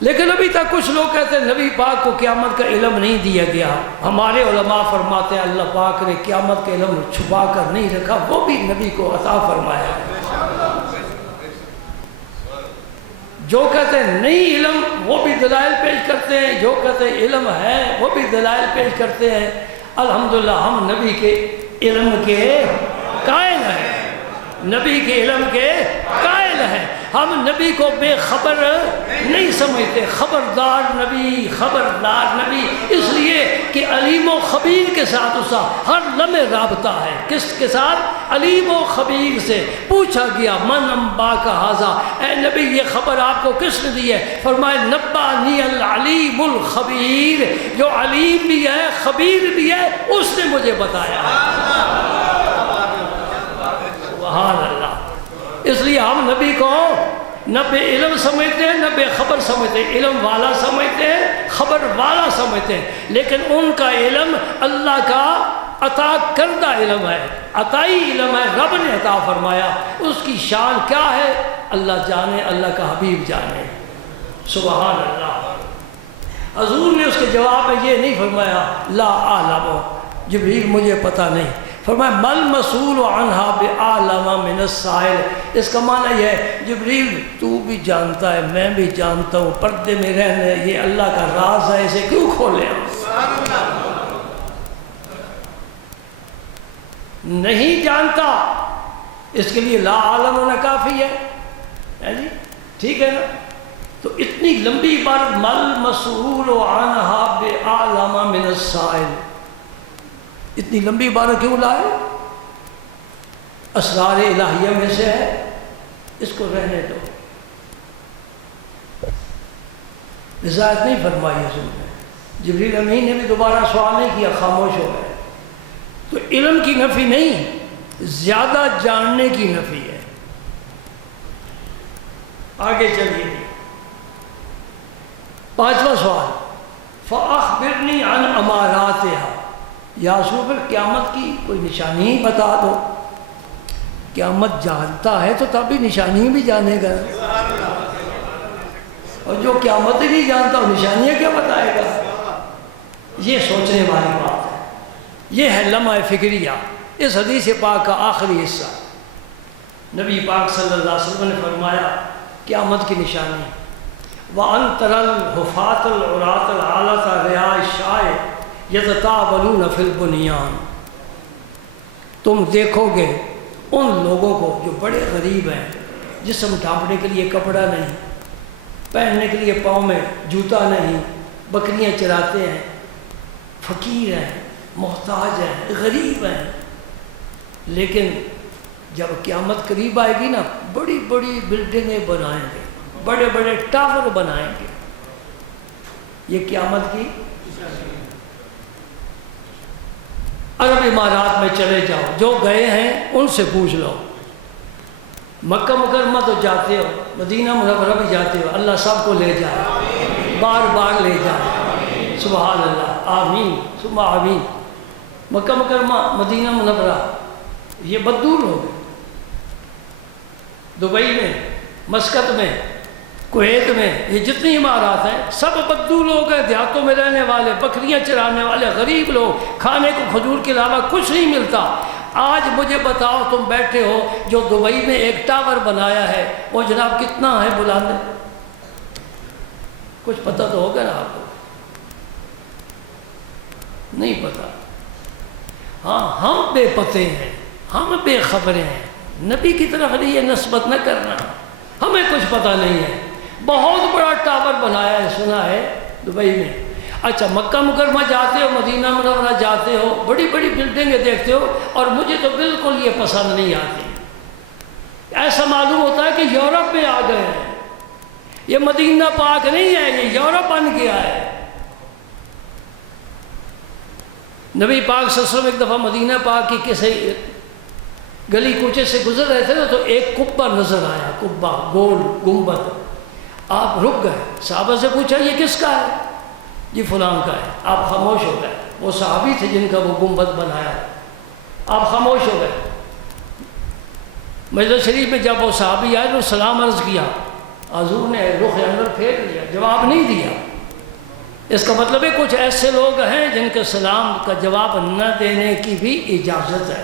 لیکن ابھی تک کچھ لوگ کہتے ہیں نبی پاک کو قیامت کا علم نہیں دیا گیا۔ ہمارے علماء فرماتے ہیں اللہ پاک نے قیامت کا علم چھپا کر نہیں رکھا، وہ بھی نبی کو عطا فرمایا ہے۔ جو کہتے ہیں نہیں علم وہ بھی دلائل پیش کرتے ہیں، جو کہتے ہیں علم ہے وہ بھی دلائل پیش کرتے ہیں۔ الحمدللہ ہم نبی کے علم کے قائل ہیں، نبی کے علم کے قائل ہیں۔ ہم نبی کو بے خبر نہیں سمجھتے، خبردار نبی، خبردار نبی، اس لیے کہ علیم و خبیر کے ساتھ اس کا ہر لمحے رابطہ ہے۔ کس کے ساتھ؟ علیم و خبیر سے۔ پوچھا گیا من انباک ھذا، اے نبی یہ خبر آپ کو کس نے دی ہے؟ فرمایا نبانی العلیم الخبیر، جو علیم بھی ہے خبیر بھی ہے، اس نے مجھے بتایا ہے۔ سبحان اللہ۔ اس لیے ہم نبی کو نہ بے علم سمجھتے ہیں، نہ بے خبر سمجھتے ہیں، علم والا سمجھتے ہیں، خبر والا سمجھتے ہیں، لیکن ان کا علم اللہ کا عطا کردہ علم ہے، عطائی علم ہے، رب نے عطا فرمایا۔ اس کی شان کیا ہے اللہ جانے، اللہ کا حبیب جانے۔ سبحان اللہ۔ حضور نے اس کے جواب میں یہ نہیں فرمایا لا اعلم، جبریل مجھے پتہ نہیں، فرمایا مل مسئول عنہا بعالم من السائل۔ اس کا معنی یہ ہے جبریل تو بھی جانتا ہے، میں بھی جانتا ہوں، پردے میں رہنے یہ اللہ کا راز ہے، اسے کیوں کھولے ہم؟ نہیں جانتا، اس کے لیے لا عالم ہونا کافی ہے جی، ٹھیک ہے نا؟ تو اتنی لمبی عبارت مل مسئول عنہا بعالم من السائل، اتنی لمبی عبارت کیوں لائے؟ اسرار الہیہ میں سے ہے، اس کو رہنے دو۔ رضایت نہیں فرمائی حضور نے، جبریل امین نے بھی دوبارہ سوال نہیں کیا، خاموش ہو گئے۔ تو علم کی نفی نہیں، زیادہ جاننے کی نفی ہے۔ آگے چلیے، 5واں سوال، فَأَخْبِرْنِي عَنْ أَمَارَاتِهَا، یا رسول پر قیامت کی کوئی نشانی ہی بتا دو۔ قیامت جانتا ہے تو تب بھی نشانی بھی جانے گا، اور جو قیامت ہی نہیں جانتا وہ نشانیاں کیا بتائے گا؟ یہ سوچنے والی بات ہے، یہ ہے لمحہ فکریہ۔ اس حدیث پاک کا آخری حصہ، نبی پاک صلی اللہ علیہ وسلم نے فرمایا قیامت کی نشانی وَأَن تَرَى الْحُفَاةَ الْعُرَاةَ الْعَالَةَ رِعَاءَ الشَّاءِ یتطاولون فی البنیان، تم دیکھو گے ان لوگوں کو جو بڑے غریب ہیں، جسم ڈھانپنے کے لیے کپڑا نہیں، پہننے کے لیے پاؤں میں جوتا نہیں، بکریاں چراتے ہیں، فقیر ہیں، محتاج ہیں, غریب ہیں. لیکن جب قیامت قریب آئے گی نا, بڑی بڑی بلڈنگیں بنائیں گے, بڑے بڑے ٹاور بنائیں گے. یہ قیامت کی. عرب امارات میں چلے جاؤ, جو گئے ہیں ان سے پوچھ لو. مکہ مکرمہ تو جاتے ہو, مدینہ منورہ بھی جاتے ہو, اللہ سب کو لے جائے, بار بار لے جائے. سبحان اللہ, آمین ثم آمین. مکہ مکرمہ, مدینہ منورہ, یہ بددور ہو گئے. دبئی میں, مسقط میں, کویت میں, یہ جتنی عمارات ہیں سب بددو لوگ ہیں, دیہاتوں میں رہنے والے, بکریاں چرانے والے, غریب لوگ, کھانے کو کھجور کے علاوہ کچھ نہیں ملتا. آج مجھے بتاؤ, تم بیٹھے ہو جو دبئی میں ایک ٹاور بنایا ہے, وہ جناب کتنا ہے بلند؟ کچھ پتہ تو ہوگا نا آپ کو؟ نہیں پتہ. ہاں, ہم بے پتے ہیں, ہم بے خبریں ہیں. نبی کی طرف یہ نسبت نہ کرنا, ہمیں کچھ پتہ نہیں ہے. بہت بڑا ٹاور بنایا ہے, سنا ہے دبئی میں. اچھا, مکہ مکرمہ جاتے ہو, مدینہ منورہ جاتے ہو, بڑی بڑی بلڈنگیں دیکھتے ہو, اور مجھے تو بالکل یہ پسند نہیں آتی. ایسا معلوم ہوتا ہے کہ یورپ میں آ گئے ہیں. یہ مدینہ پاک نہیں ہے, یہ یورپ بن گیا ہے. نبی پاک صلی اللہ علیہ وسلم ایک دفعہ مدینہ پاک کی کسی گلی کوچے سے گزر رہے تھے نا, تو ایک قبہ نظر آیا, قبہ, گول گنبد. آپ رک گئے, صحابہ سے پوچھا یہ کس کا ہے؟ جی فلاں کا ہے. آپ خاموش ہو گئے. وہ صحابی تھے جن کا وہ گنبد بنایا. آپ خاموش ہو گئے. مجلس شریف میں جب وہ صحابی آئے تو سلام عرض کیا, حضور نے رخ انور پھیر لیا, جواب نہیں دیا. اس کا مطلب ہے کچھ ایسے لوگ ہیں جن کے سلام کا جواب نہ دینے کی بھی اجازت ہے.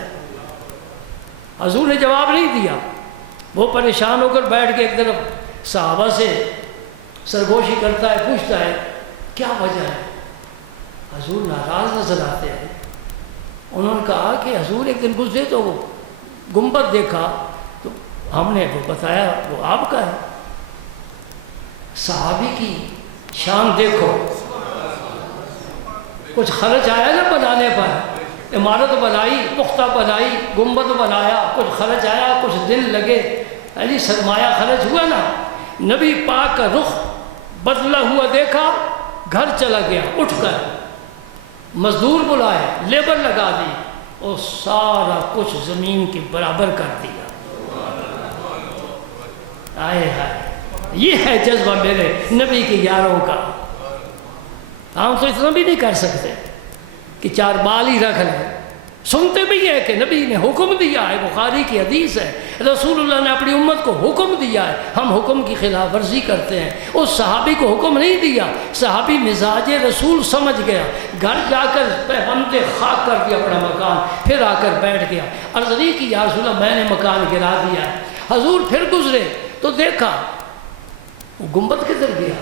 حضور نے جواب نہیں دیا. وہ پریشان ہو کر بیٹھ کے ایک طرف صحابہ سے سرگوشی کرتا ہے, پوچھتا ہے کیا وجہ ہے؟ حضور ناراض نظر آتے ہیں. انہوں نے کہا کہ حضور ایک دن گزرے تو وہ گنبد دیکھا, تو ہم نے وہ بتایا وہ آپ کا ہے. صحابی کی شان دیکھو, کچھ خرچ آیا نا بنانے پر, عمارت بنائی, پختہ بنائی, گنبد بنایا, کچھ خرچ آیا, کچھ دن لگے, یعنی سرمایہ خرچ ہوا نا. نبی پاک کا رخ بدلا ہوا دیکھا, گھر چلا گیا, اٹھ کر مزدور بلائے, لیبر لگا دی, اور سارا کچھ زمین کے برابر کر دیا. آئے ہائے, یہ ہے جذبہ میرے نبی کے یاروں کا. ہم تو اتنا بھی نہیں کر سکتے کہ 4 بال ہی رکھ لیں. سنتے بھی ہے کہ نبی نے حکم دیا ہے, بخاری کی حدیث ہے, رسول اللہ نے اپنی امت کو حکم دیا ہے, ہم حکم کی خلاف ورزی کرتے ہیں. اس صحابی کو حکم نہیں دیا, صحابی مزاج رسول سمجھ گیا, گھر جا کر پیوند خاک کر دیا اپنا مکان, پھر آ کر بیٹھ گیا. عرض نہیں کی یا رسول اللہ میں نے مکان گرا دیا ہے. حضور پھر گزرے تو دیکھا وہ گنبد کدھر گیا.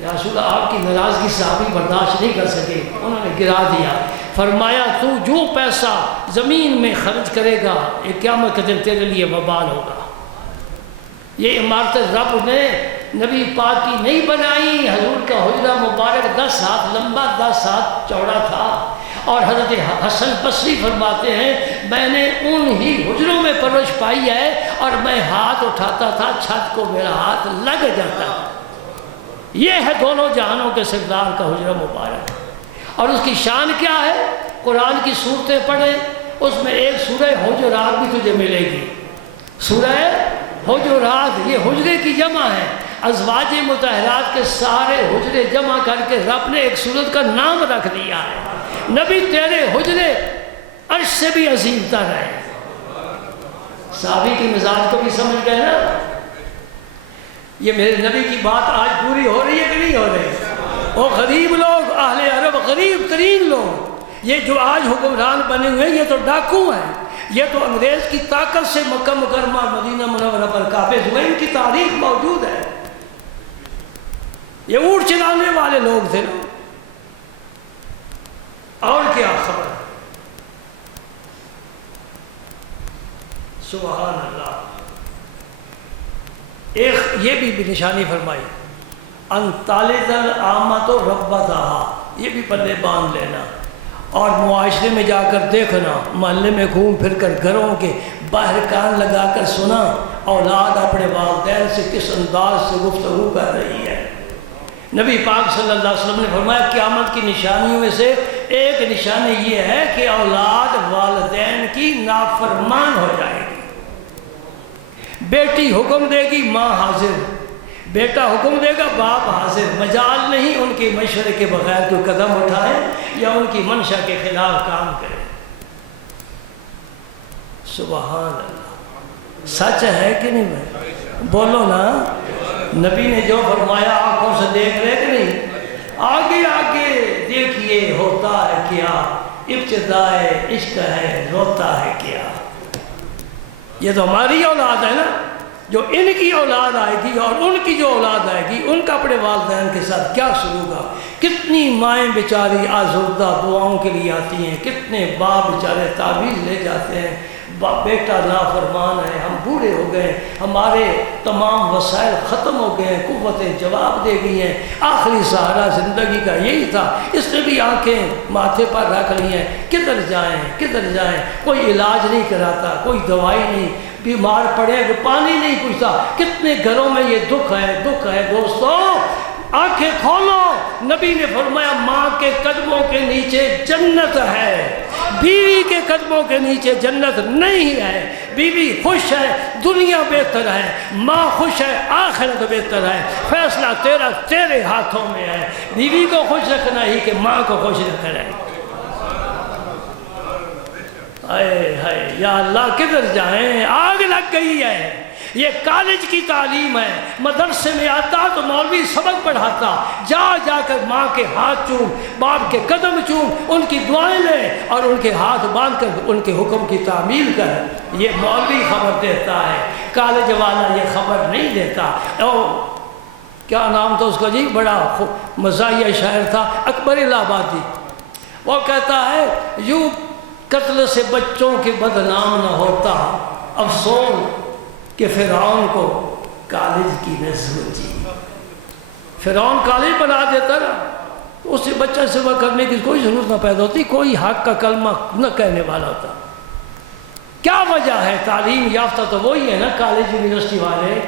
یا رسول اللہ آپ کی ناراضگی صحابی برداشت نہیں کر سکے, انہوں نے گرا دیا. فرمایا تو جو پیسہ زمین میں خرچ کرے گا یہ قیامت کے دن تیرے لیے وبال ہوگا. یہ عمارت رب نے نبی پاک کی نہیں بنائی. حضور کا حجرہ مبارک 10 ہاتھ لمبا 10 ہاتھ چوڑا تھا, اور حضرت حسن بصری فرماتے ہیں میں نے ان ہی حجروں میں پرورش پائی ہے, اور میں ہاتھ اٹھاتا تھا چھت کو میرا ہاتھ لگ جاتا. یہ ہے دونوں جہانوں کے سردار کا حجرہ مبارک. اور اس کی شان کیا ہے؟ قرآن کی صورتیں پڑھیں, اس میں ایک سورہ حجرات بھی تجھے ملے گی. سورہ حجرات یہ حجرے کی جمع ہے. ازواج مطہرات کے سارے حجرے جمع کر کے رب نے ایک سورت کا نام رکھ دیا ہے. نبی تیرے حجرے عرش سے بھی عظیم تر ہے. صحابی کی مزاج کو بھی سمجھ گئے نا. یہ میرے نبی کی بات آج پوری ہو رہی ہے کہ نہیں ہو رہی؟ وہ غریب لوگ, اہل عرب غریب ترین لوگ, یہ جو آج حکمران بنے ہوئے یہ تو ڈاکو ہیں, یہ تو انگریز کی طاقت سے مکہ مکرمہ مدینہ منورہ پر قابض ہوئے. ان کی تاریخ موجود ہے. یہ اونٹ چلانے والے لوگ تھے نا. اور کیا خبر. سبحان اللہ. ایک یہ بھی نشانی فرمائی, ان تالد العامۃ ربتہا, یہ بھی پلے باندھ لینا. اور معاشرے میں جا کر دیکھنا، محلے میں گھوم پھر کر گھروں کے باہر کان لگا کر سنا اولاد اپنے والدین سے کس انداز سے گفتگو کر رہی ہے۔ نبی پاک صلی اللہ علیہ وسلم نے فرمایا قیامت کی نشانیوں میں سے ایک نشانی یہ ہے کہ اولاد والدین کی نافرمان ہو جائے گی۔ بیٹی حکم دے گی، ماں حاضر، بیٹا حکم دے گا، باپ حاضر، مجال نہیں ان کے مشورے کے بغیر کوئی قدم اٹھائے یا ان کی منشا کے خلاف کام کرے۔ سبحان اللہ، سچ ہے کہ نہیں بھائی؟ بولو نا، نبی نے جو فرمایا آنکھوں سے دیکھ رہے کہ نہیں؟ آگے آگے دیکھیے ہوتا ہے کیا، ابتدائے عشق ہے روتا ہے کیا۔ یہ تو ہماری اولاد ہے نا، جو ان کی اولاد آئے گی اور ان کی جو اولاد آئے گی ان کا اپنے والدین کے ساتھ کیا سلوک ہوگا۔ کتنی مائیں بیچاری آزردہ دعاؤں کے لیے آتی ہیں، کتنے باپ بیچارے تعویذ لے جاتے ہیں، بیٹا نافرمان ہے، ہم بوڑھے ہو گئے، ہمارے تمام وسائل ختم ہو گئے ہیں، قوتیں جواب دے گئی ہیں، آخری سہارا زندگی کا یہی تھا، اس نے بھی آنکھیں ماتھے پر رکھ لی ہیں، کدھر جائیں کدھر جائیں، کوئی علاج نہیں کراتا، کوئی دوائی نہیں، بیمار پڑے تو پانی نہیں پوچھتا۔ کتنے گھروں میں یہ دکھ ہے دوستو، آنکھیں کھولو۔ نبی نے فرمایا ماں کے قدموں کے نیچے جنت ہے، بیوی کے قدموں کے نیچے جنت نہیں ہے۔ بیوی خوش ہے، دنیا بہتر ہے، ماں خوش ہے، آخرت بہتر ہے۔ فیصلہ تیرے ہاتھوں میں ہے، بیوی کو خوش رکھنا ہی کہ ماں کو خوش رکھنا ہے۔ ہائے ہائے یا اللہ، کدھر جائیں، آگ لگ گئی ہے۔ یہ کالج کی تعلیم ہے، مدرسے میں آتا تو مولوی سبق پڑھاتا، جا کر ماں کے ہاتھ چوم، باپ کے قدم چوم، ان کی دعائیں لے اور ان کے ہاتھ باندھ کر ان کے حکم کی تعمیل کر۔ یہ مولوی خبر دیتا ہے، کالج والا یہ خبر نہیں دیتا۔ کیا نام تھا اس کا جی، بڑا مزاحیہ شاعر تھا، اکبر الہ آبادی۔ وہ کہتا ہے یوں قتل سے بچوں کے بدنام نہ ہوتا، افسوس کہ فرعون کو کالج کی نہ سوچی۔ فرعون کالج بنا دیتا نا، اس سے بچہ سوا کرنے کی کوئی ضرورت نہ پیدا ہوتی، کوئی حق کا کلمہ نہ کہنے والا ہوتا۔ کیا وجہ ہے؟ تعلیم یافتہ تو وہی ہے نا کالج یونیورسٹی والے،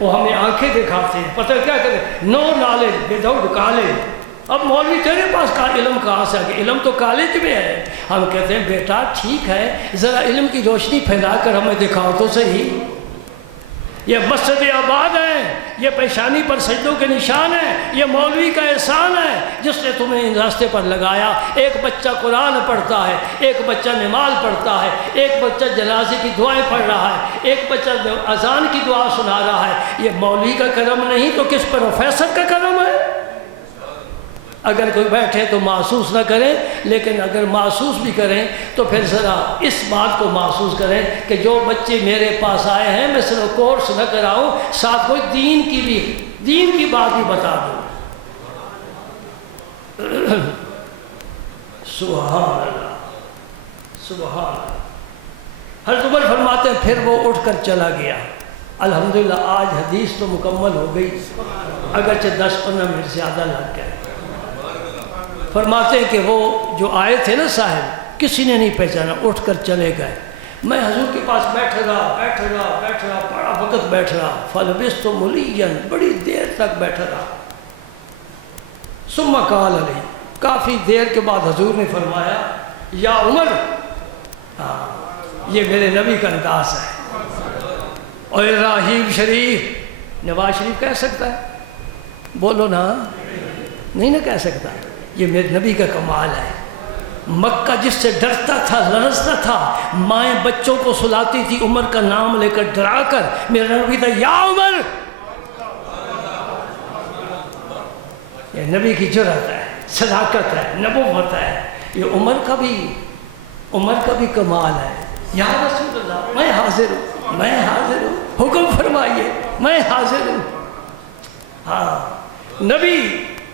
وہ ہمیں آنکھیں دکھاتے ہیں، پتہ کیا کہتے ہیں، نو نالج وداؤٹ کالج۔ اب مولوی تیرے پاس کا علم کہاں سے آگے؟ علم تو کالج میں ہے۔ ہم کہتے ہیں بیٹا ٹھیک ہے، ذرا علم کی روشنی پھیلا کر ہمیں دکھاؤ تو صحیح۔ یہ مسجد آباد ہے، یہ پیشانی پر سجدوں کے نشان ہے، یہ مولوی کا احسان ہے جس نے تمہیں ان راستے پر لگایا۔ ایک بچہ قرآن پڑھتا ہے، ایک بچہ نماز پڑھتا ہے، ایک بچہ جنازے کی دعائیں پڑھ رہا ہے، ایک بچہ اذان کی دعا سنا رہا ہے۔ یہ مولوی کا کرم نہیں تو کس پروفیسر کا کرم ہے؟ اگر کوئی بیٹھے تو محسوس نہ کریں، لیکن اگر محسوس بھی کریں تو پھر ذرا اس بات کو محسوس کریں کہ جو بچے میرے پاس آئے ہیں میں صرف کورس نہ کراؤں، ساتھ کوئی دین کی بات بھی بتا دوں۔ سبحان اللہ سبحان اللہ۔ حضرت عمر فرماتے ہیں پھر وہ اٹھ کر چلا گیا۔ الحمدللہ آج حدیث تو مکمل ہو گئی، اگرچہ 10-15 منٹ زیادہ لگ گئے۔ فرماتے ہیں کہ وہ جو آئے تھے نا صاحب، کسی نے نہیں پہچانا، اٹھ کر چلے گئے۔ میں حضور کے پاس بیٹھ رہا، بڑا وقت بیٹھ رہا، فلبثت ملیا، بڑی دیر تک بیٹھا رہا۔ ثم قال علیہ، کافی دیر کے بعد حضور نے فرمایا یا عمر، یہ میرے نبی کا انداز ہے۔ اور راہیب شریف، نواز شریف کہہ سکتا ہے؟ بولو نا، نہیں نہ کہہ سکتا۔ یہ میرے نبی کا کمال ہے۔ مکہ جس سے ڈرتا تھا، لرزتا تھا، مائیں بچوں کو سلاتی تھی عمر کا نام لے کر ڈرا کر، میرا نبی تھا یا عمر۔ یہ نبی کی جرأت ہے، صداقت ہے، نبوت ہے۔ یہ عمر کا بھی کمال ہے۔ یا رسول اللہ، میں حاضر ہوں، حکم فرمائیے، میں حاضر ہوں۔ ہاں، نبی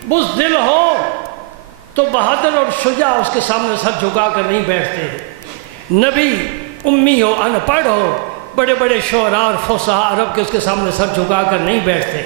بزدل ہو تو بہادر اور شجاع اس کے سامنے سر جھکا کر نہیں بیٹھتے۔ نبی امی ہو، ان پڑھ ہو، بڑے بڑے شعراء اور فصحاء عرب کے اس کے سامنے سر جھکا کر نہیں بیٹھتے۔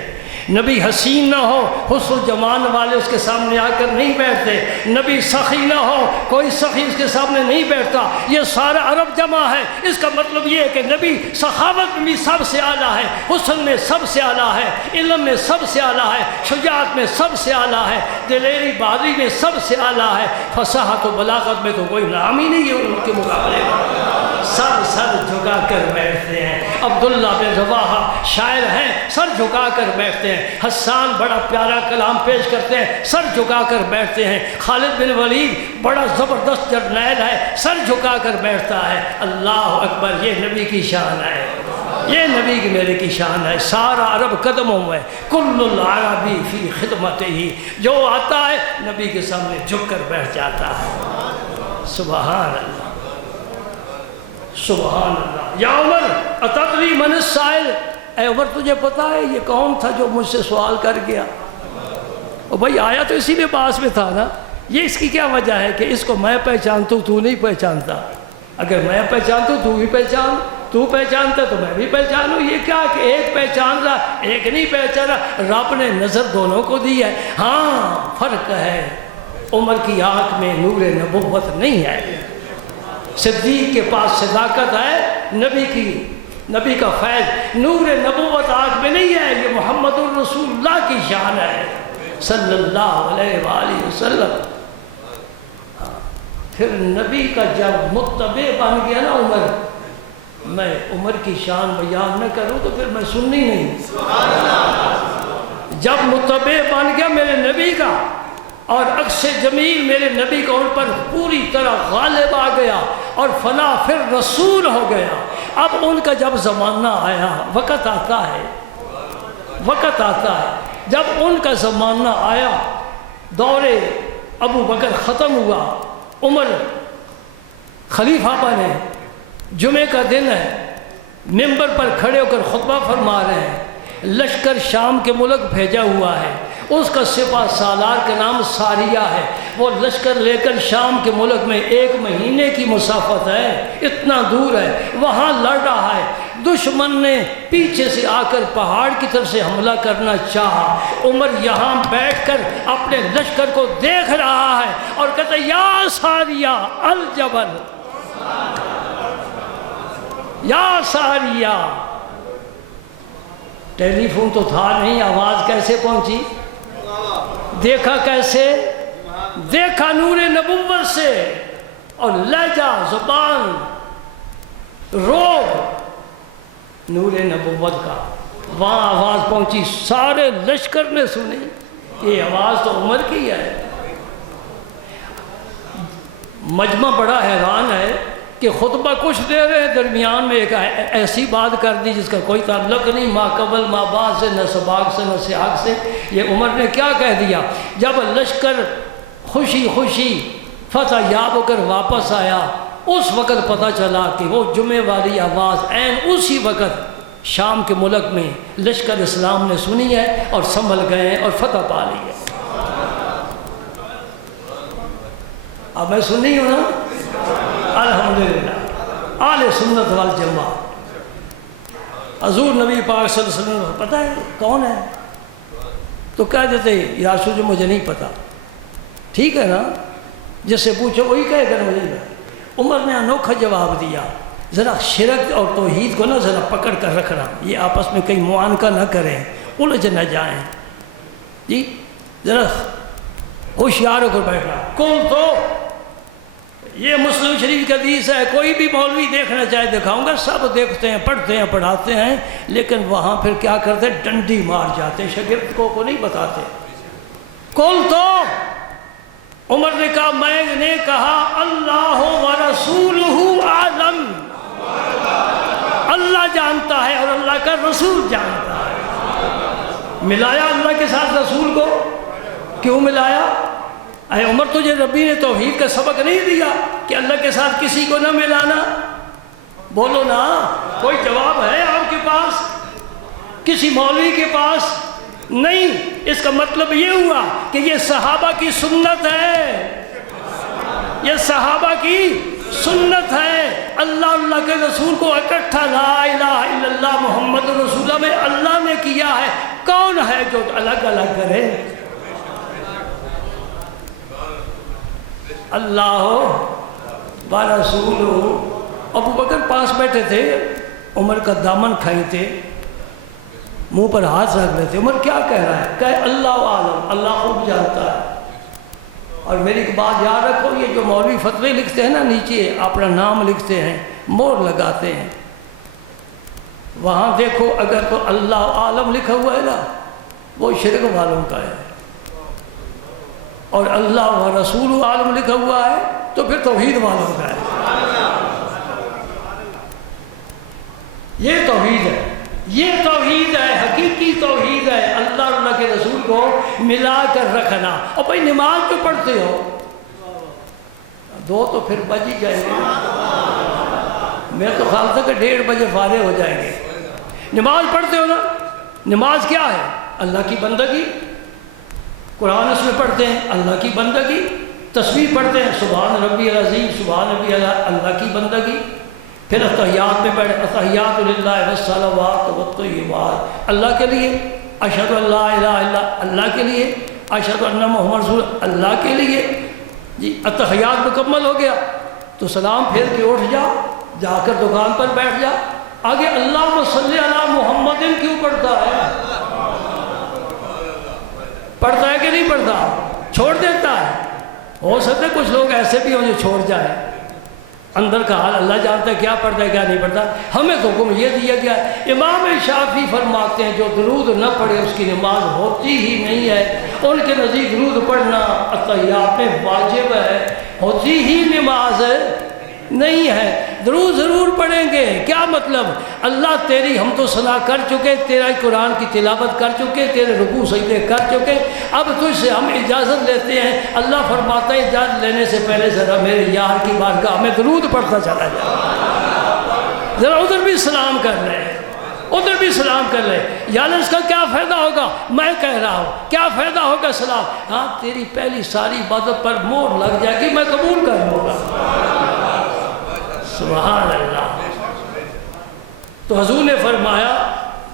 نبی حسین نہ ہو، حسن و جمال والے اس کے سامنے آ کر نہیں بیٹھتے، نبی سخی نہ ہو، کوئی سخی اس کے سامنے نہیں بیٹھتا، یہ سارا عرب جمع ہے۔ اس کا مطلب یہ ہے کہ نبی سخاوت میں بھی سب سے اعلیٰ ہے، حسن میں سب سے اعلیٰ ہے، علم میں سب سے اعلیٰ ہے، شجاعت میں سب سے اعلیٰ ہے، دلیری بہادری میں سب سے اعلیٰ ہے، فصاحت و بلاغت میں تو کوئی نام ہی نہیں ہے ان کے مقابلے میں۔ سر جھکا کر بیٹھتے ہیں۔ عبداللہ بن رواحہ شاعر ہیں، سر جھکا کر بیٹھتے ہیں۔ حسان بڑا پیارا کلام پیش کرتے ہیں، سر جھکا کر بیٹھتے ہیں۔ خالد بن ولید بڑا زبردست جرنیل ہے، سر جھکا کر بیٹھتا ہے۔ اللہ اکبر، یہ نبی کی شان ہے، یہ نبی کی میرے کی شان ہے۔ سارا عرب قدموں میں، کل العربی فی خدمت ہی، جو آتا ہے نبی کے سامنے جھک کر بیٹھ جاتا ہے۔ سبحان اللہ، سبحان اللہ۔ یا عمر اتدری من السائل، اے عمر تجھے پتا ہے یہ کون تھا جو مجھ سے سوال کر گیا؟ اور بھائی آیا تو اسی لباس میں تھا نا، یہ اس کی کیا وجہ ہے کہ اس کو میں پہچانتا ہوں تو نہیں پہچانتا؟ اگر میں پہچانتا ہوں تو بھی پہچان، تو پہچانتا تو میں بھی پہچانوں۔ یہ کیا کہ ایک پہچان رہا ایک نہیں پہچانا، رب نے نظر دونوں کو دی ہے۔ ہاں فرق ہے، عمر کی آنکھ میں نور نبوت نہیں ہے، صدیق کے پاس صداقت ہے، نبی کا فیض نور نبوت آنکھ میں نہیں ہے۔ یہ محمد الرسول اللہ کی شان ہے صلی اللہ علیہ وآلہ وسلم۔ پھر نبی کا جب متبع بن گیا نا عمر، میں عمر کی شان بیان نہ کروں تو پھر میں سننی نہیں۔ جب متبع بن گیا میرے نبی کا اور عکس جمیل میرے نبی کا ان پر پوری طرح غالب آ گیا اور فنا پھر رسول ہو گیا۔ اب ان کا جب زمانہ آیا، وقت آتا ہے، وقت آتا ہے جب ان کا زمانہ آیا، دور ابو بکر ختم ہوا، عمر خلیفہ بنے، جمعہ کا دن ہے، ممبر پر کھڑے ہو کر خطبہ فرما رہے ہیں، لشکر شام کے ملک بھیجا ہوا ہے، اس کا سپہ سالار کا نام ساریہ ہے، وہ لشکر لے کر شام کے ملک میں 1 مہینے کی مسافت ہے، اتنا دور ہے، وہاں لڑ رہا ہے۔ دشمن نے پیچھے سے آ کر پہاڑ کی طرف سے حملہ کرنا چاہا، عمر یہاں بیٹھ کر اپنے لشکر کو دیکھ رہا ہے اور کہتا ہے یا ساریہ الجبل، یا ساریہ۔ ٹیلی فون تو تھا نہیں، آواز کیسے پہنچی؟ دیکھا کیسے؟ دیکھا نور نبوت سے، اور لہجہ، زبان، روب نور نبوت کا، وہاں آواز پہنچی، سارے لشکر نے سنی، یہ آواز تو عمر کی ہے۔ مجمع بڑا حیران ہے کہ خطبہ کچھ دے رہے ہیں، درمیان میں ایک ایسی بات کر دی جس کا کوئی تعلق نہیں، ما قبل ما بعد سے، نہ سباق سے نہ سیاق سے۔ یہ عمر نے کیا کہہ دیا؟ جب لشکر خوشی خوشی فتح یاب ہو کر واپس آیا، اس وقت پتہ چلا کہ وہ جمعے والی آواز عین اسی وقت شام کے ملک میں لشکر اسلام نے سنی ہے اور سنبھل گئے ہیں اور فتح پا لی ہے۔ اب میں سنی ہوں نا، الحمدللہ، اہل سنت والجماعت۔ حضور نبی پاک صلی اللہ علیہ وسلم کو پتہ ہے کون ہے؟ تو کہہ دیتے یا رسول اللہ مجھے نہیں پتا، ٹھیک ہے نا، جس سے پوچھو وہی کہے گا مجھے نہیں۔ عمر نے انوکھا جواب دیا، ذرا شرک اور توحید کو نہ ذرا پکڑ کر رکھنا، یہ آپس میں کہیں معانقہ نہ کریں، الجھ نہ جائیں، جی ذرا ہوشیار ہو کر بیٹھنا۔ کل تو یہ مسلم شریف کی حدیث ہے، کوئی بھی مولوی دیکھنا چاہے دکھاؤں گا، سب دیکھتے ہیں، پڑھتے ہیں، پڑھاتے ہیں، لیکن وہاں پھر کیا کرتے ہیں؟ ڈنڈی مار جاتے ہیں، شاگرد کو نہیں بتاتے۔ کل تو عمر نے کہا، میں نے کہا اللہ و رسولہ عالم، اللہ جانتا ہے اور اللہ کا رسول جانتا ہے۔ ملایا اللہ کے ساتھ رسول کو، کیوں ملایا؟ اے عمر تجھے ربی نے توحید کا سبق نہیں دیا کہ اللہ کے ساتھ کسی کو نہ ملانا؟ بولو نا، کوئی جواب ہے آپ کے پاس؟ کسی مولوی کے پاس نہیں۔ اس کا مطلب یہ ہوا کہ یہ صحابہ کی سنت ہے، یہ صحابہ کی سنت ہے۔ اللہ کے رسول کو اکٹھا لا الہ الا اللہ محمد رسول اللہ میں اللہ نے کیا ہے، کون ہے جو الگ الگ کرے؟ اللہ و رسول. ابو بکر پاس بیٹھے تھے، عمر کا دامن کھائے تھے، منہ پر ہاتھ رکھ رہے تھے. عمر کیا کہہ رہا ہے؟ کہ اللہ عالم، اللہ خوب جانتا ہے. اور میری ایک بات یاد رکھو، یہ جو مولوی فتوے لکھتے ہیں نا، نیچے اپنا نام لکھتے ہیں، مور لگاتے ہیں، وہاں دیکھو اگر تو اللہ عالم لکھا ہوا ہے نا، وہ شرک والوں کا ہے. اور اللہ و رسول عالم لکھا ہوا ہے تو پھر توحید والوں کا ہے. یہ توحید ہے، یہ توحید ہے، حقیقی توحید ہے. اللہ اور اللہ کے رسول کو ملا کر رکھنا. اور بھائی نماز جو پڑھتے ہو، دو تو پھر بج ہی جائیں گے. میں تو خیال تھا کہ 1:30 بجے فارغ ہو جائیں گے. نماز پڑھتے ہو نا، نماز کیا ہے؟ اللہ کی بندگی. قرآن اس میں پڑھتے ہیں، اللہ کی بندگی. تسبیح پڑھتے ہیں، سبحان ربی العظیم، سبحان ربی اللہ کی بندگی. پھر اتحیات میں بیٹھے، اتحیات للہ والصلوات والطیبات، اللہ کے لیے. اشہد ان لا الہ الا اللہ کے لیے. اشہد ان محمد رسول اللہ کے لیے. جی اتحیات مکمل ہو گیا تو سلام پھیر کے اٹھ جا، جا کر دکان پر بیٹھ جا. آگے اللہم صلی علی محمد کیوں پڑھتا ہے؟ پڑھتا ہے کہ نہیں پڑھتا؟ چھوڑ دیتا ہے. ہو سکتا ہے کچھ لوگ ایسے بھی ہوں جو چھوڑ جائیں. اندر کا حال اللہ جانتا ہے، کیا پڑھتا ہے کیا نہیں پڑھتا. ہمیں تو حکم یہ دیا گیا ہے. امام شافعی فرماتے ہیں جو درود نہ پڑھے اس کی نماز ہوتی ہی نہیں ہے. ان کے نزدیک درود پڑھنا اتحیات میں واجب ہے، ہوتی ہی نماز نہیں ہے. درود ضرور پڑھیں گے. کیا مطلب؟ اللہ تیری ہم تو ثنا کر چکے، تیرا قرآن کی تلاوت کر چکے، تیرے رکوع سجدے کر چکے. اب تجھ سے ہم اجازت لیتے ہیں. اللہ فرماتا ہے اجازت لینے سے پہلے ذرا میرے یار کی بارگاہ میں درود پڑھتا چلا جا. ذرا ادھر بھی سلام کر لے، ادھر بھی سلام کر لے. یار اس کا کیا فائدہ ہوگا؟ میں کہہ رہا ہوں کیا فائدہ ہوگا سلام؟ ہاں تیری پہلی ساری عبادت پر مور لگ جائے گی، میں قبول کر لوں گا. سبحان اللہ. تو حضور نے فرمایا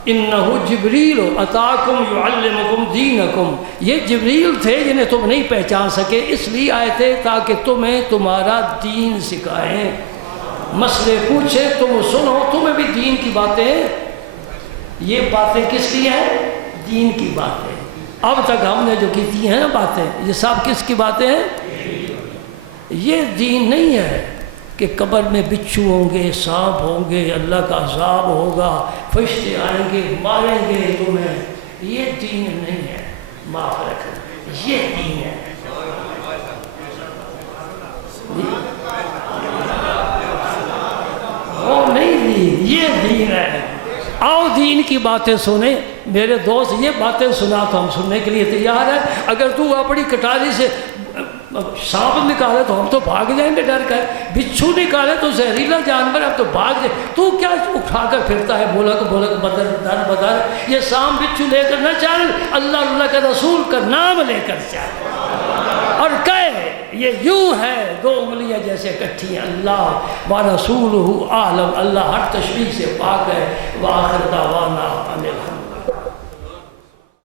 انہو جبریل اتاکم یعلمکم دینکم. یہ جبریل تھے جنہیں تم نہیں پہچان سکے، اس لیے آئے تھے تاکہ تمہیں تمہارا دین سکھائیں. مسئلے پوچھے تم سنو، تمہیں بھی دین کی باتیں. یہ باتیں کس کی ہیں؟ دین کی باتیں. اب تک ہم نے جو کی ہیں باتیں، یہ سب کس کی باتیں ہیں؟ یہ دین نہیں ہے کہ قبر میں بچھو ہوں گے، سانپ ہوں گے، اللہ کا عذاب ہوگا، فرشتے آئیں گے ماریں گے تمہیں. یہ دین نہیں ہے. معاف رکھنا، یہ دین ہے. وہ نہیں دین، یہ دین ہے. آؤ دین کی باتیں سنیں. میرے دوست یہ باتیں سنا تو ہم سننے کے لیے تیار ہیں. اگر تو اپنی کٹاری سے سانپ نکالے تو ہم تو بھاگ جائیں گے ڈر کر. بچھو نکالے تو زہریلا جانور، اب تو بھاگ جائیں. تو کیا اٹھا کر پھرتا ہے بولک بدر در بدر؟ یہ سانپ بچھو لے کر نہ چل، اللہ کے رسول کا نام لے کر چل. اور کہے یہ یوں ہے، دو انگلیاں جیسے کٹھی ہیں. اللہ و رسولہ عالم، اللہ ہر تشبیہ سے پاک ہے. وآخر دعوانا ان الحمد